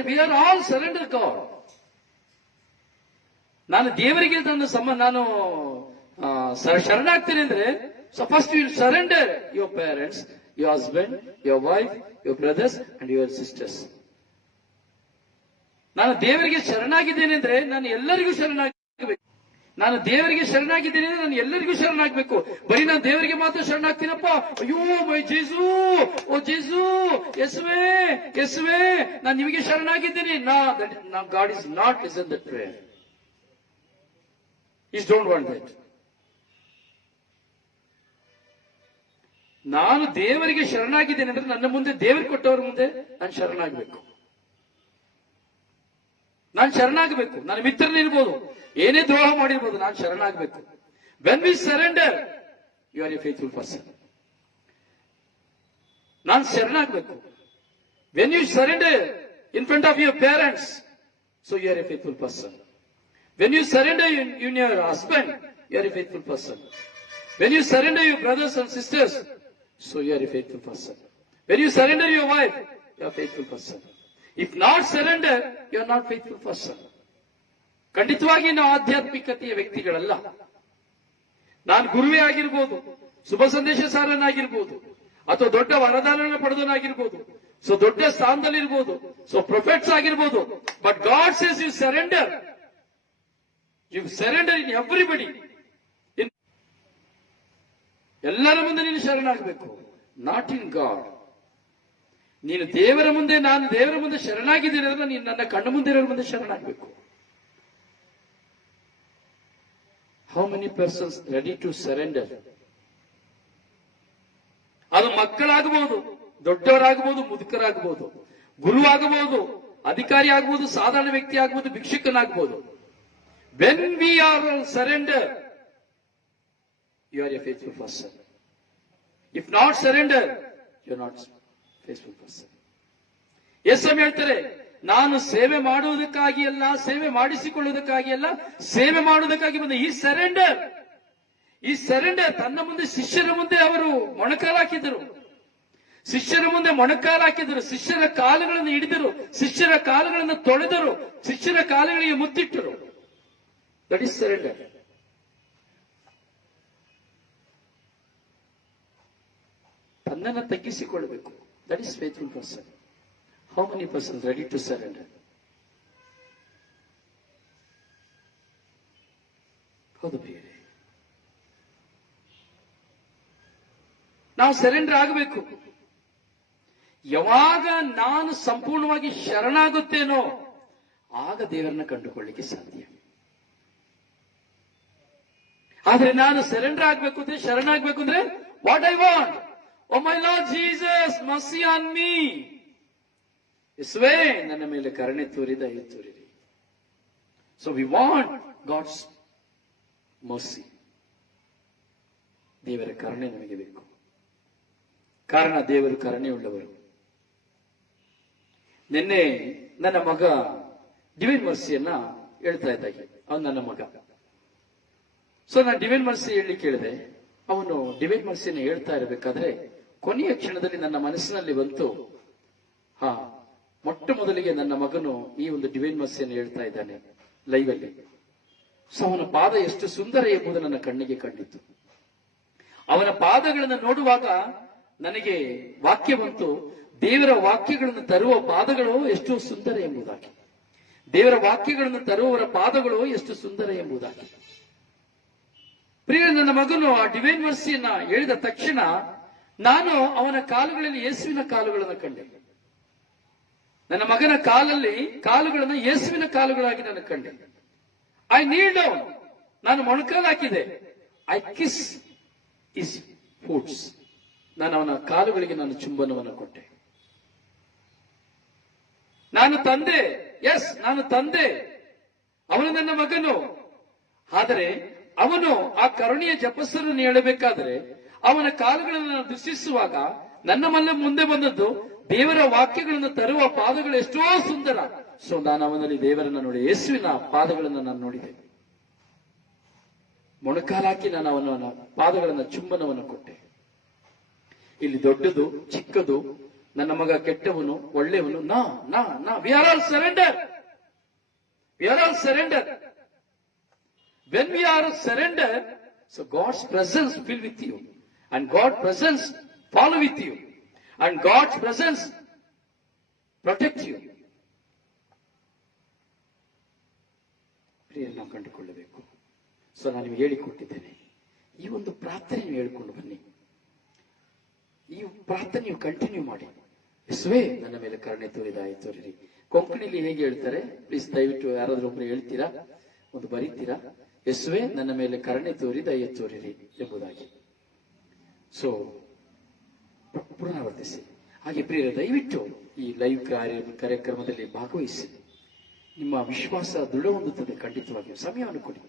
We are all surrender God. ನಾನು ದೇವರಿಗೆ ನಾನು ಶರಣಾಗ್ತೇನೆ ಅಂದ್ರೆ, so first you will surrender your parents, your husband, your wife, your brothers and your sisters. ನಾನು ದೇವರಿಗೆ ಶರಣಾಗಿದ್ದೇನೆ ಅಂದ್ರೆ ನಾನು ಎಲ್ಲರಿಗೂ ಶರಣಾಗಬೇಕು. ನಾನು ದೇವರಿಗೆ ಶರಣಾಗಿದ್ದೇನೆ ಅಂದ್ರೆ ನಾನು ಎಲ್ಲರಿಗೂ ಶರಣಾಗಬೇಕು. ಬರೀ ನಾನು ದೇವರಿಗೆ ಮಾತ್ರ ಶರಣಾಗ್ತೀನಪ್ಪ, ಅಯ್ಯೋ ಮೈ ಜೇಸು, ಓ ಜೇಸು, ಯೇಸುವೇ ಯೇಸುವೇ ನಾನು ನಿಮಗೆ ಶರಣಾಗಿದ್ದೇನೆ. God is not listen that prayer. Is don't want that. ನಾನು ದೇವರಿಗೆ ಶರಣಾಗಿದ್ದೇನೆ ಅಂದ್ರೆ ನನ್ನ ಮುಂದೆ, ದೇವರು ಕೊಟ್ಟವರ ಮುಂದೆ ನಾನು ಶರಣಾಗಬೇಕು. ನಾನು ಶರಣಾಗಬೇಕು. ನನ್ನ ಮಿತ್ರನಿರ್ಬೋದು, ಏನೇ ದ್ರೋಹ ಮಾಡಿರ್ಬೋದು, ನಾನು ಶರಣಾಗಬೇಕು. When we surrender, you are a faithful person. ನಾನು ಶರಣಾಗಬೇಕು. When you surrender in front of your parents, so you are a faithful person. When you surrender in your husband, you are a faithful person. When you surrender your brothers and sisters, so you are a faithful person. When you surrender your wife, you are a faithful person. If not surrender, you are not faithful person. ಖಂಡಿತವಾಗಿ ನಾವು ಆಧ್ಯಾತ್ಮಿಕತೆಯ ವ್ಯಕ್ತಿಗಳಲ್ಲ. ನಾನು ಗುರುವೇ ಆಗಿರ್ಬೋದು, ಶುಭ ಸಂದೇಶ ಸಾರನಾಗಿರ್ಬೋದು, ಅಥವಾ ದೊಡ್ಡ ವರದಾನ ಪಡೆದನಾಗಿರ್ಬೋದು, ಸೊ ದೊಡ್ಡ ಸ್ಥಾನದಲ್ಲಿರ್ಬೋದು, ಸೊ ಪ್ರೊಫೆಟ್ಸ್ ಆಗಿರ್ಬೋದು. But God says you surrender, you surrender in everybody. ಎಲ್ಲರ ಮುಂದೆ ನೀನು ಶರಣಾಗಬೇಕು, ನಾಟ್ ಇನ್ ಗಾಡ್. ನೀನು ದೇವರ ಮುಂದೆ, ನಾನು ದೇವರ ಮುಂದೆ ಶರಣಾಗಿದ್ದೇನೆ ಅಂದ್ರೆ ನೀನು ನನ್ನ ಕಣ್ಣು ಮುಂದೆ ಇರೋರ ಮುಂದೆ ಶರಣಾಗಬೇಕು. How many persons ready to surrender? ಅದು ಮಕ್ಕಳಾಗಬಹುದು, ದೊಡ್ಡವರಾಗಬಹುದು, ಮುದುಕರಾಗಬಹುದು, ಗುರುವಾಗಬಹುದು, ಅಧಿಕಾರಿ ಆಗಬಹುದು, ಸಾಧಾರಣ ವ್ಯಕ್ತಿ ಆಗಬಹುದು, ಭಿಕ್ಷುಕನಾಗಬಹುದು. When we are surrender, you are a faithful person. If not surrender, you are not faithful person. ಯೇಸು ಹೇಳ್ತಾರೆ, ನಾನು ಸೇವೆ ಮಾಡುವುದಕ್ಕಾಗಿ ಅಲ್ಲ, ಸೇವೆ ಮಾಡಿಸಿಕೊಳ್ಳುವುದಕ್ಕಾಗಿ ಅಲ್ಲ, ಸೇವೆ ಮಾಡುವುದಕ್ಕಾಗಿ ಬಂದ. ಈ ಸರೆಂಡರ್ ತನ್ನ ಮುಂದೆ, ಶಿಷ್ಯರ ಮುಂದೆ ಅವರು ಮೊಣಕಾಲಾಕಿದರು. ಶಿಷ್ಯರ ಮುಂದೆ ಮೊಣಕಾಲಾಕಿದರು, ಶಿಷ್ಯರ ಕಾಲುಗಳನ್ನು ಹಿಡಿದರು, ಶಿಷ್ಯರ ಕಾಲುಗಳನ್ನು ತೊಳೆದರು, ಶಿಷ್ಯರ ಕಾಲುಗಳಿಗೆ ಮುತ್ತಿಟ್ಟರು. That is surrender. ತನ್ನನ್ನು ತಗ್ಗಿಸಿಕೊಳ್ಳಬೇಕು. That is faithful person. How many persons ready to surrender? ಹೌದು ಪ್ರಿಯರೇ, ನಾವು ಸರೆಂಡರ್ ಆಗಬೇಕು. ಯಾವಾಗ ನಾನು ಸಂಪೂರ್ಣವಾಗಿ ಶರಣಾಗುತ್ತೇನೋ ಆಗ ದೇವರನ್ನ ಕಂಡುಕೊಳ್ಳಿಕ್ಕೆ ಸಾಧ್ಯ. ಆದ್ರೆ ನಾನು ಸರೆಂಡರ್ ಆಗಬೇಕು ಅಂದ್ರೆ, ಶರಣಾಗಬೇಕು ಅಂದ್ರೆ, what I want, oh my Lord Jesus, mercy on me. ಯೇಸುವೇ, ನನ್ನ ಮೇಲೆ ಕರುಣೆ ತೋರಿ, ದಯೆ ತೋರಿರಿ. So we want God's mercy. ದೇವರ ಕರುಣೆ ನಮಗೆ ಬೇಕು. ಕಾರಣ ದೇವರು ಕರುಣೆಯುಳ್ಳವರು. ನಿನ್ನೆ ನನ್ನ ಮಗ ಡಿವೈನ್ ಮರ್ಸಿಯನ್ನ ಹೇಳ್ತಾ ಇದ್ದಾಗೆ, ಅವನು ನನ್ನ ಮಗ. ಸೊ ನಾನು ಡಿವೈನ್ ಮರ್ಸಿ ಹೇಳಿ ಕೇಳಿದೆ. ಅವನು ಡಿವೈನ್ ಮರ್ಸಿಯನ್ನು ಹೇಳ್ತಾ ಇರಬೇಕಾದ್ರೆ ಕೊನೆಯ ಕ್ಷಣದಲ್ಲಿ ನನ್ನ ಮನಸ್ಸಿನಲ್ಲಿ ಬಂತು, ಮೊಟ್ಟ ಮೊದಲಿಗೆ ನನ್ನ ಮಗನು ಈ ಒಂದು ಡಿವೈನ್ ಮರ್ಸಿಯನ್ನು ಹೇಳ್ತಾ ಇದ್ದಾನೆ ಲೈವ್ ಅಲ್ಲಿ. ಸೊ ಅವನ ಪಾದ ಎಷ್ಟು ಸುಂದರ ಎಂಬುದು ನನ್ನ ಕಣ್ಣಿಗೆ ಕಂಡಿತು. ಅವನ ಪಾದಗಳನ್ನು ನೋಡುವಾಗ ನನಗೆ ವಾಕ್ಯ ಬಂತು, ದೇವರ ವಾಕ್ಯಗಳನ್ನು ತರುವ ಪಾದಗಳು ಎಷ್ಟು ಸುಂದರ ಎಂಬುದಾಗಿ. ದೇವರ ವಾಕ್ಯಗಳನ್ನು ತರುವವರ ಪಾದಗಳು ಎಷ್ಟು ಸುಂದರ ಎಂಬುದಾಗಿ. ಪ್ರಿಯ, ನನ್ನ ಮಗನು ಆ ಡಿವೈನ್ ಮರ್ಸಿಯನ್ನ ಹೇಳಿದ ತಕ್ಷಣ ನಾನು ಅವನ ಕಾಲುಗಳಲ್ಲಿ ಯೇಸುವಿನ ಕಾಲುಗಳನ್ನು ಕಂಡೆ. ನನ್ನ ಮಗನ ಕಾಲುಗಳನ್ನು ಯೇಸುವಿನ ಕಾಲುಗಳಾಗಿ ನಾನು ಕಂಡೆ. ಐ ನೀಲ್ ಡೌನ್, ನಾನು ಮೊಣಕಾಲಾಕಿದೆ. ಐ ಕಿಸ್ ಇಸ್ ಫುಟ್ಸ್, ನಾನು ಅವನ ಕಾಲುಗಳಿಗೆ ನಾನು ಚುಂಬನವನ್ನು ಕೊಟ್ಟೆ. ನಾನು ತಂದೆ, ಎಸ್ ನಾನು ತಂದೆ, ಅವನು ನನ್ನ ಮಗನು. ಆದರೆ ಅವನು ಆ ಕರುಣೆಯ ಜಪಸ್ಸರನ್ನು ಹೇಳಬೇಕಾದ್ರೆ ಅವನ ಕಾಲುಗಳನ್ನು ನಾನು ದೃಷ್ಟಿಸುವಾಗ ನನ್ನ ಮುಂದೆ ಬಂದದ್ದು ದೇವರ ವಾಕ್ಯಗಳನ್ನು ತರುವ ಪಾದಗಳು ಎಷ್ಟೋ ಸುಂದರ. ಸೊ ನಾನು ಅವನಲ್ಲಿ ದೇವರನ್ನ ನೋಡಿ, ಯೇಸುವಿನ ಪಾದಗಳನ್ನು ನಾನು ನೋಡಿದೆ. ಮೊಣಕಾಲಾಕಿ ನಾನು ಅವನ ಪಾದಗಳನ್ನ ಚುಂಬನವನ್ನು ಕೊಟ್ಟೆ. ಇಲ್ಲಿ ದೊಡ್ಡದು ಚಿಕ್ಕದು, ನನ್ನ ಮಗ ಕೆಟ್ಟವನು ಒಳ್ಳೆಯವನು, ನಾ we are all surrender. We are all surrender. When we are surrender, so God's presence fill with you, and God presence follow with you, and God's presence protect you. ಪ್ರಿಯರನ್ನು ಕಂಡುಕೊಳ್ಳಬೇಕು. ಸೊ ನಾನು ನಿಮಗೆ ಹೇಳಿಕೊಟ್ಟಿದ್ದೇನೆ, ಈ ಒಂದು ಪ್ರಾರ್ಥನೆ ಹೇಳಿಕೊಂಡು ಬನ್ನಿ. ಈ ಪ್ರಾರ್ಥನೆ ಕಂಟಿನ್ಯೂ ಮಾಡಿ. ಯೇಸುವೇ, ನನ್ನ ಮೇಲೆ ಕರುಣೆ ತೋರಿರಿ. ಕೊಂಕಣಿಲಿ ಹೇಗೆ ಹೇಳ್ತಾರೆ ಪ್ಲೀಸ್ ದಯವಿಟ್ಟು ಯಾರಾದ್ರೂ ಒಬ್ರು ಹೇಳ್ತೀರಾ, ಒಂದು ಬರೀತೀರಾ? ಯೇಸುವೇ, ನನ್ನ ಮೇಲೆ ಕರುಣೆ ತೋರಿರಿ ಎಂಬುದಾಗಿ. ಸೊ ಪುನರಾವರ್ತಿಸಿ. ಹಾಗೆ ಪ್ರಿಯರೇ, ದಯವಿಟ್ಟು ಈ ಲೈವ್ ಕಾರ್ಯಕ್ರಮದಲ್ಲಿ ಭಾಗವಹಿಸಿ. ನಿಮ್ಮ ವಿಶ್ವಾಸ ದೃಢ ಹೊಂದುತ್ತದೆ. ಖಂಡಿತವಾಗಿಯೂ ಸಮಯವನ್ನು ಕೊಡಿ.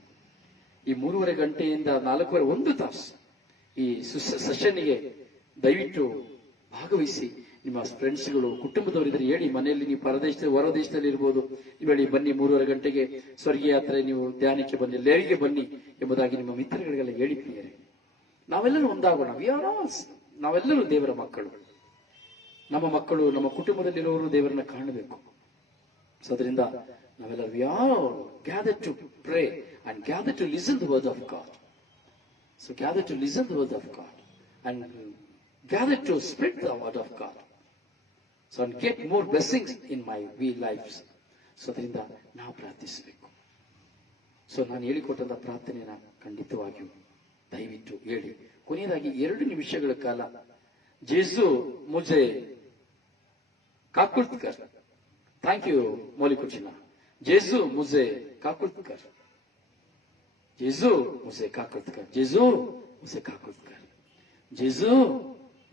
ಈ 3:30 ಗಂಟೆಯಿಂದ 4:15 1 ತಾಸು ಈ ಸೆಷನ್ಗೆ ದಯವಿಟ್ಟು ಭಾಗವಹಿಸಿ. ನಿಮ್ಮ ಫ್ರೆಂಡ್ಸ್ಗಳು, ಕುಟುಂಬದವರಿದ್ರೆ ಹೇಳಿ. ಮನೆಯಲ್ಲಿ ನೀವು ಪರದೇಶದಲ್ಲಿ, ಹೊರ ದೇಶದಲ್ಲಿ ಇರ್ಬೋದು, ಹೇಳಿ ಬನ್ನಿ 3:30 ಗಂಟೆಗೆ ಸ್ವರ್ಗೀಯ ಯಾತ್ರೆ ನೀವು ಧ್ಯಾನಕ್ಕೆ ಬನ್ನಿ, ಲೇರಿಗೆ ಬನ್ನಿ ಎಂಬುದಾಗಿ ನಿಮ್ಮ ಮಿತ್ರಗಳಿಗೆಲ್ಲ ಹೇಳಿ. ಪ್ರಿಯರೇ, ನಾವೆಲ್ಲರೂ ಒಂದಾಗೋಣ. ನಾವೆಲ್ಲರೂ ದೇವರ ಮಕ್ಕಳು. ನಮ್ಮ ಮಕ್ಕಳು, ನಮ್ಮ ಕುಟುಂಬದಲ್ಲಿರುವವರು ದೇವರನ್ನ ಕಾಣಬೇಕು. ಸೊ ಅದರಿಂದ ನಾವೆಲ್ಲ we are gather to pray and gather to listen the word of God. So gather to listen the word of God and gather to spread the word of God. So and get more blessings in my lifes. So ಅದರಿಂದ ನಾವು ಪ್ರಾರ್ಥಿಸಬೇಕು. So ನಾನು ಹೇಳಿಕೊಟ್ಟಂತ ಪ್ರಾರ್ಥನೆಯನ್ನ ಖಂಡಿತವಾಗಿಯೂ ದಯವಿಟ್ಟು ಹೇಳಿ. ಕೊನೆಯದಾಗಿ 2 ನಿಮಿಷಗಳ ಕಾಲ ಜೇಸು ಮುಜೆ ಕಾಕುಳ್ಕರ್, thank you ಮೌಲಿಕುಚಿನ, ಜೇಸು ಮುಜೆ ಕಾಕುಳ್ಕರ್. जेजू मुझे काकुत कर, जेजू मुझे काकुत कर, जेजू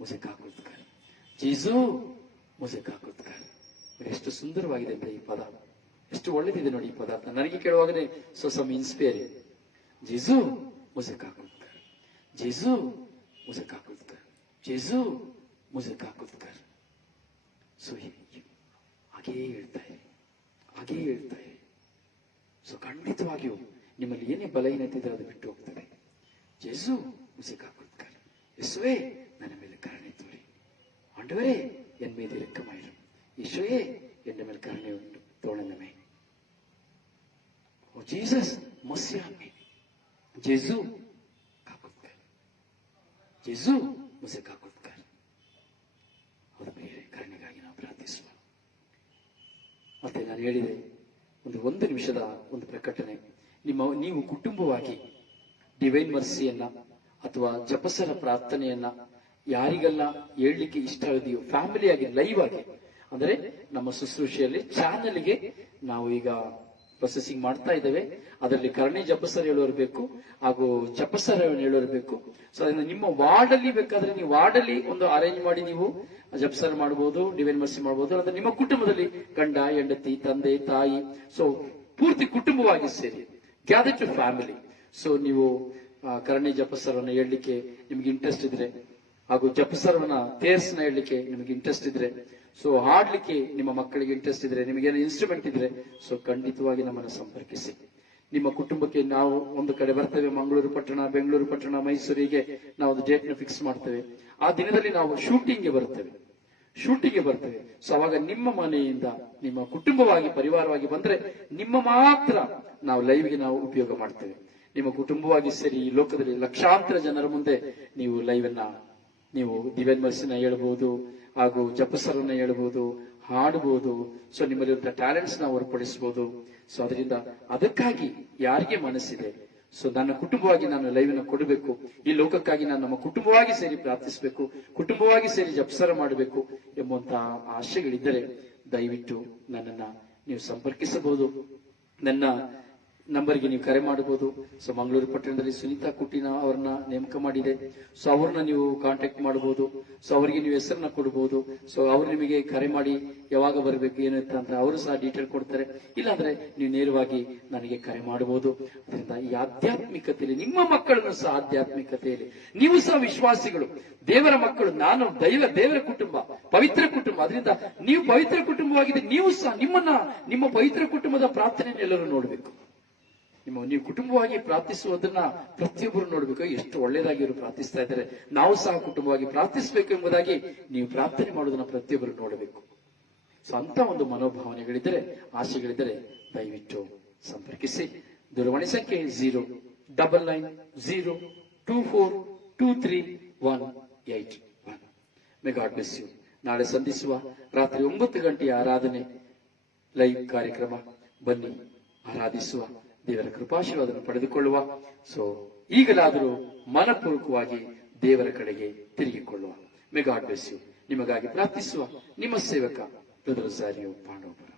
मुझे काकुत कर, जेजू मुझे काकुत कर. ಎಷ್ಟು ಸುಂದರವಾಗಿದೆ ಅಂತ ಈ ಪದ, ಎಷ್ಟು ಒಳ್ಳೆದಿದೆ ನೋಡಿ ಈ ಪದಾರ್ಥ. ನನಗೆ ಕೇಳುವಾಗಲೇ ಸಮ್ ಇನ್ಸ್ಪೈರಿಂಗ್. ಜೇಸು ಮುझे काकुत कर, ಜೇಸು मुझे काकुत कर, ಜೇಸು मुझे काकुत कर. ಸೊ ಹಾಗೇ ಹೇಳ್ತಾ ಇದೆ, ಹಾಗೇ ಹೇಳ್ತಾ ಇದೆ. ಸೊ ಖಂಡಿತವಾಗಿಯೂ ನಿಮ್ಮಲ್ಲಿ ಏನೇ ಬಲಹೀನತೆ ಇದ್ರೆ ಅದು ಬಿಟ್ಟು ಹೋಗ್ತದೆ. ಜೇಸು ಮುझे काकुत कर, ಯೇಸುವೇ ನನ್ನ ಮೇಲೆ ಕರುಣೆ ತೋರಿ. ಆಂಡವರೇ ಎನ್ ಮೀது இரக்கமாயிரும், ஈശോயே എന്റെ മേൽ കരുണയുണ്ട് തോന്നണമേ. Oh Jesus mercy on me, Jesu काकुत कर, ಜೇಸು मुझे काकुत कर. ಹೌದು ಪ್ರಿಯರೇ, ಕರುಣೆಗಾಗಿ ನಾವು ಪ್ರಾರ್ಥಿಸುವ. ಮತ್ತೆ ನಾನು ಹೇಳಿದೆ, ಒಂದು ನಿಮಿಷದ ಒಂದು ಪ್ರಕಟಣೆ. ನೀವು ಕುಟುಂಬವಾಗಿ ಡಿವೈನ್ ಮರ್ಸಿಯನ್ನ ಅಥವಾ ಜಪಸರ ಪ್ರಾರ್ಥನೆಯನ್ನ ಯಾರಿಗೆಲ್ಲ ಹೇಳಲಿಕ್ಕೆ ಇಷ್ಟ ಇದೆಯೋ ಫ್ಯಾಮಿಲಿ ಆಗಿ ಲೈವ್ ಆಗಿ, ಅಂದ್ರೆ ನಮ್ಮ ಶುಶ್ರೂಷೆಯಲ್ಲಿ ಚಾನೆಲ್ಗೆ ನಾವು ಈಗ ಪ್ರೊಸೆಸಿಂಗ್ ಮಾಡ್ತಾ ಇದ್ದೇವೆ. ಅದರಲ್ಲಿ ಕರುಣೆ ಜಪಸರ ಹೇಳೋರು ಬೇಕು ಹಾಗೂ ಜಪಸರ ಹೇಳೋರು ಬೇಕು. ಸೊ ಅದನ್ನ ನಿಮ್ಮ ವಾರ್ಡ್ ಅಲ್ಲಿ ಬೇಕಾದ್ರೆ ನೀವು ವಾರ್ಡ್ ಅಲ್ಲಿ ಒಂದು ಅರೇಂಜ್ ಮಾಡಿ ನೀವು ಜಪಸರ ಮಾಡಬಹುದು, ಡಿವೈನ್ ಮರ್ಸಿ ಮಾಡಬಹುದು. ಅಂದ್ರೆ ನಿಮ್ಮ ಕುಟುಂಬದಲ್ಲಿ ಗಂಡ ಹೆಂಡತಿ ತಂದೆ ತಾಯಿ, ಸೊ ಪೂರ್ತಿ ಕುಟುಂಬವಾಗಿ ಸೇರಿ ಗ್ಯಾದರ್ ಟು ಫ್ಯಾಮಿಲಿ. ಸೊ ನೀವು ಕರುಣೆ ಜಪಸರವನ್ನು ಹೇಳಲಿಕ್ಕೆ ನಿಮ್ಗೆ ಇಂಟ್ರೆಸ್ಟ್ ಇದ್ರೆ ಹಾಗೂ ಜಪಸರವನ್ನ ತೇರ್ಸ್ನ ಹೇಳಲಿಕ್ಕೆ ನಿಮಗೆ ಇಂಟ್ರೆಸ್ಟ್ ಇದ್ರೆ, ಸೊ ಹಾಡ್ಲಿಕ್ಕೆ ನಿಮ್ಮ ಮಕ್ಕಳಿಗೆ ಇಂಟ್ರೆಸ್ಟ್ ಇದ್ರೆ, ನಿಮಗೇನೋ ಇನ್ಸ್ಟ್ರೂಮೆಂಟ್ ಇದ್ರೆ, ಸೊ ಖಂಡಿತವಾಗಿ ನಮ್ಮನ್ನು ಸಂಪರ್ಕಿಸಿ. ನಿಮ್ಮ ಕುಟುಂಬಕ್ಕೆ ನಾವು ಒಂದು ಕಡೆ ಬರ್ತೇವೆ, ಮಂಗಳೂರು ಪಟ್ಟಣ, ಬೆಂಗಳೂರು ಪಟ್ಟಣ, ಮೈಸೂರಿಗೆ ನಾವು ಒಂದು ಡೇಟ್ ನ ಫಿಕ್ಸ್ ಮಾಡ್ತೇವೆ. ಆ ದಿನದಲ್ಲಿ ನಾವು ಶೂಟಿಂಗ್ಗೆ ಬರ್ತೇವೆ. ಸೊ ಅವಾಗ ನಿಮ್ಮ ಮನೆಯಿಂದ ನಿಮ್ಮ ಕುಟುಂಬವಾಗಿ ಪರಿವಾರವಾಗಿ ಬಂದ್ರೆ ನಿಮ್ಮ ಮಾತ್ರ ನಾವು ಲೈವ್ಗೆ ನಾವು ಉಪಯೋಗ ಮಾಡ್ತೇವೆ. ನಿಮ್ಮ ಕುಟುಂಬವಾಗಿ ಸೇರಿ ಈ ಲೋಕದಲ್ಲಿ ಲಕ್ಷಾಂತರ ಜನರ ಮುಂದೆ ನೀವು ಲೈವ್ ಅನ್ನ ನೀವು ಡಿವೈನ್ ಮರ್ಸಿನ ಹೇಳ್ಬಹುದು ಹಾಗೂ ಜಪಸರನ್ನ ಹೇಳ್ಬಹುದು, ಹಾಡಬಹುದು. ಸೊ ನಿಮ್ಮಲ್ಲಿರುವಂತಹ ಟ್ಯಾಲೆಂಟ್ಸ್ ನ ಹೊರಪಡಿಸಬಹುದು. ಸೊ ಅದರಿಂದ ಅದಕ್ಕಾಗಿ ಯಾರಿಗೆ ಮನಸ್ಸಿದೆ, ಸೊ ನನ್ನ ಕುಟುಂಬವಾಗಿ ನಾನು ಲೈವ್ ಅನ್ನು ಕೊಡಬೇಕು, ಈ ಲೋಕಕ್ಕಾಗಿ ನಾನು ನಮ್ಮ ಕುಟುಂಬವಾಗಿ ಸೇರಿ ಪ್ರಾರ್ಥಿಸಬೇಕು, ಕುಟುಂಬವಾಗಿ ಸೇರಿ ಜಪಸರ ಮಾಡಬೇಕು ಎಂಬಂತಹ ಆಶೆಗಳಿದ್ದರೆ ದಯವಿಟ್ಟು ನನ್ನನ್ನ ನೀವು ಸಂಪರ್ಕಿಸಬಹುದು. ನನ್ನ ನಂಬರ್ಗೆ ನೀವು ಕರೆ ಮಾಡಬಹುದು. ಸೊ ಮಂಗಳೂರು ಪಟ್ಟಣದಲ್ಲಿ ಸುನೀತಾ ಕುಟಿನ ಅವರನ್ನ ನೇಮಕ ಮಾಡಿದೆ. ಸೊ ಅವ್ರನ್ನ ನೀವು ಕಾಂಟ್ಯಾಕ್ಟ್ ಮಾಡಬಹುದು. ಸೊ ಅವರಿಗೆ ನೀವು ಹೆಸರನ್ನ ಕೊಡಬಹುದು. ಸೊ ಅವ್ರು ನಿಮಗೆ ಕರೆ ಮಾಡಿ ಯಾವಾಗ ಬರಬೇಕು ಏನು ಅಂತ ಅವರು ಸಹ ಡೀಟೇಲ್ ಕೊಡ್ತಾರೆ. ಇಲ್ಲಾಂದ್ರೆ ನೀವು ನೇರವಾಗಿ ನನಗೆ ಕರೆ ಮಾಡಬಹುದು. ಅದರಿಂದ ಈ ಆಧ್ಯಾತ್ಮಿಕತೆಯಲ್ಲಿ ನಿಮ್ಮ ಮಕ್ಕಳನ್ನು ಸಹ ಆಧ್ಯಾತ್ಮಿಕತೆಯಲ್ಲಿ ನೀವು ಸಹ ವಿಶ್ವಾಸಿಗಳು, ದೇವರ ಮಕ್ಕಳು, ನಾನು ದೇವರ ಕುಟುಂಬ, ಪವಿತ್ರ ಕುಟುಂಬ. ಅದರಿಂದ ನೀವು ಪವಿತ್ರ ಕುಟುಂಬವಾಗಿದೆ. ನೀವು ಸಹ ನಿಮ್ಮ ಪವಿತ್ರ ಕುಟುಂಬದ ಪ್ರಾರ್ಥನೆಯನ್ನು ಎಲ್ಲರೂ ನೋಡಬೇಕು. ನೀವು ಕುಟುಂಬವಾಗಿ ಪ್ರಾರ್ಥಿಸುವುದನ್ನ ಪ್ರತಿಯೊಬ್ಬರು ನೋಡ್ಬೇಕು. ಎಷ್ಟು ಒಳ್ಳೆಯದಾಗಿ ಇವರು ಪ್ರಾರ್ಥಿಸ್ತಾ ಇದ್ದಾರೆ, ನಾವು ಸಹ ಕುಟುಂಬವಾಗಿ ಪ್ರಾರ್ಥಿಸಬೇಕು ಎಂಬುದಾಗಿ ನೀವು ಪ್ರಾರ್ಥನೆ ಮಾಡುವುದನ್ನ ಪ್ರತಿಯೊಬ್ಬರು ನೋಡಬೇಕು. ಸೊ ಅಂತ ಒಂದು ಮನೋಭಾವನೆಗಳಿದ್ದರೆ, ಆಸೆಗಳಿದ್ದರೆ ದಯವಿಟ್ಟು ಸಂಪರ್ಕಿಸಿ. ದೂರವಾಣಿ ಸಂಖ್ಯೆ 09924232181. May God bless you. ನಾಳೆ ಸಂಧಿಸುವ ರಾತ್ರಿ 9 ಗಂಟೆಯ ಆರಾಧನೆ ಲೈವ್ ಕಾರ್ಯಕ್ರಮ. ಬನ್ನಿ, ಆರಾಧಿಸುವ, ದೇವರ ಕೃಪಾಶೀರ್ವಾದವನ್ನು ಪಡೆದುಕೊಳ್ಳುವ. ಸೊ ಈಗಲಾದರೂ ಮನಪೂರ್ವಕವಾಗಿ ದೇವರ ಕಡೆಗೆ ತಿರುಗಿಕೊಳ್ಳುವ. May God bless you. ನಿಮಗಾಗಿ ಪ್ರಾರ್ಥಿಸುವ ನಿಮ್ಮ ಸೇವಕ ಬ್ರದರ್ ರೋಸಾರಿಯೋ ಪಾಂಡವಪುರ.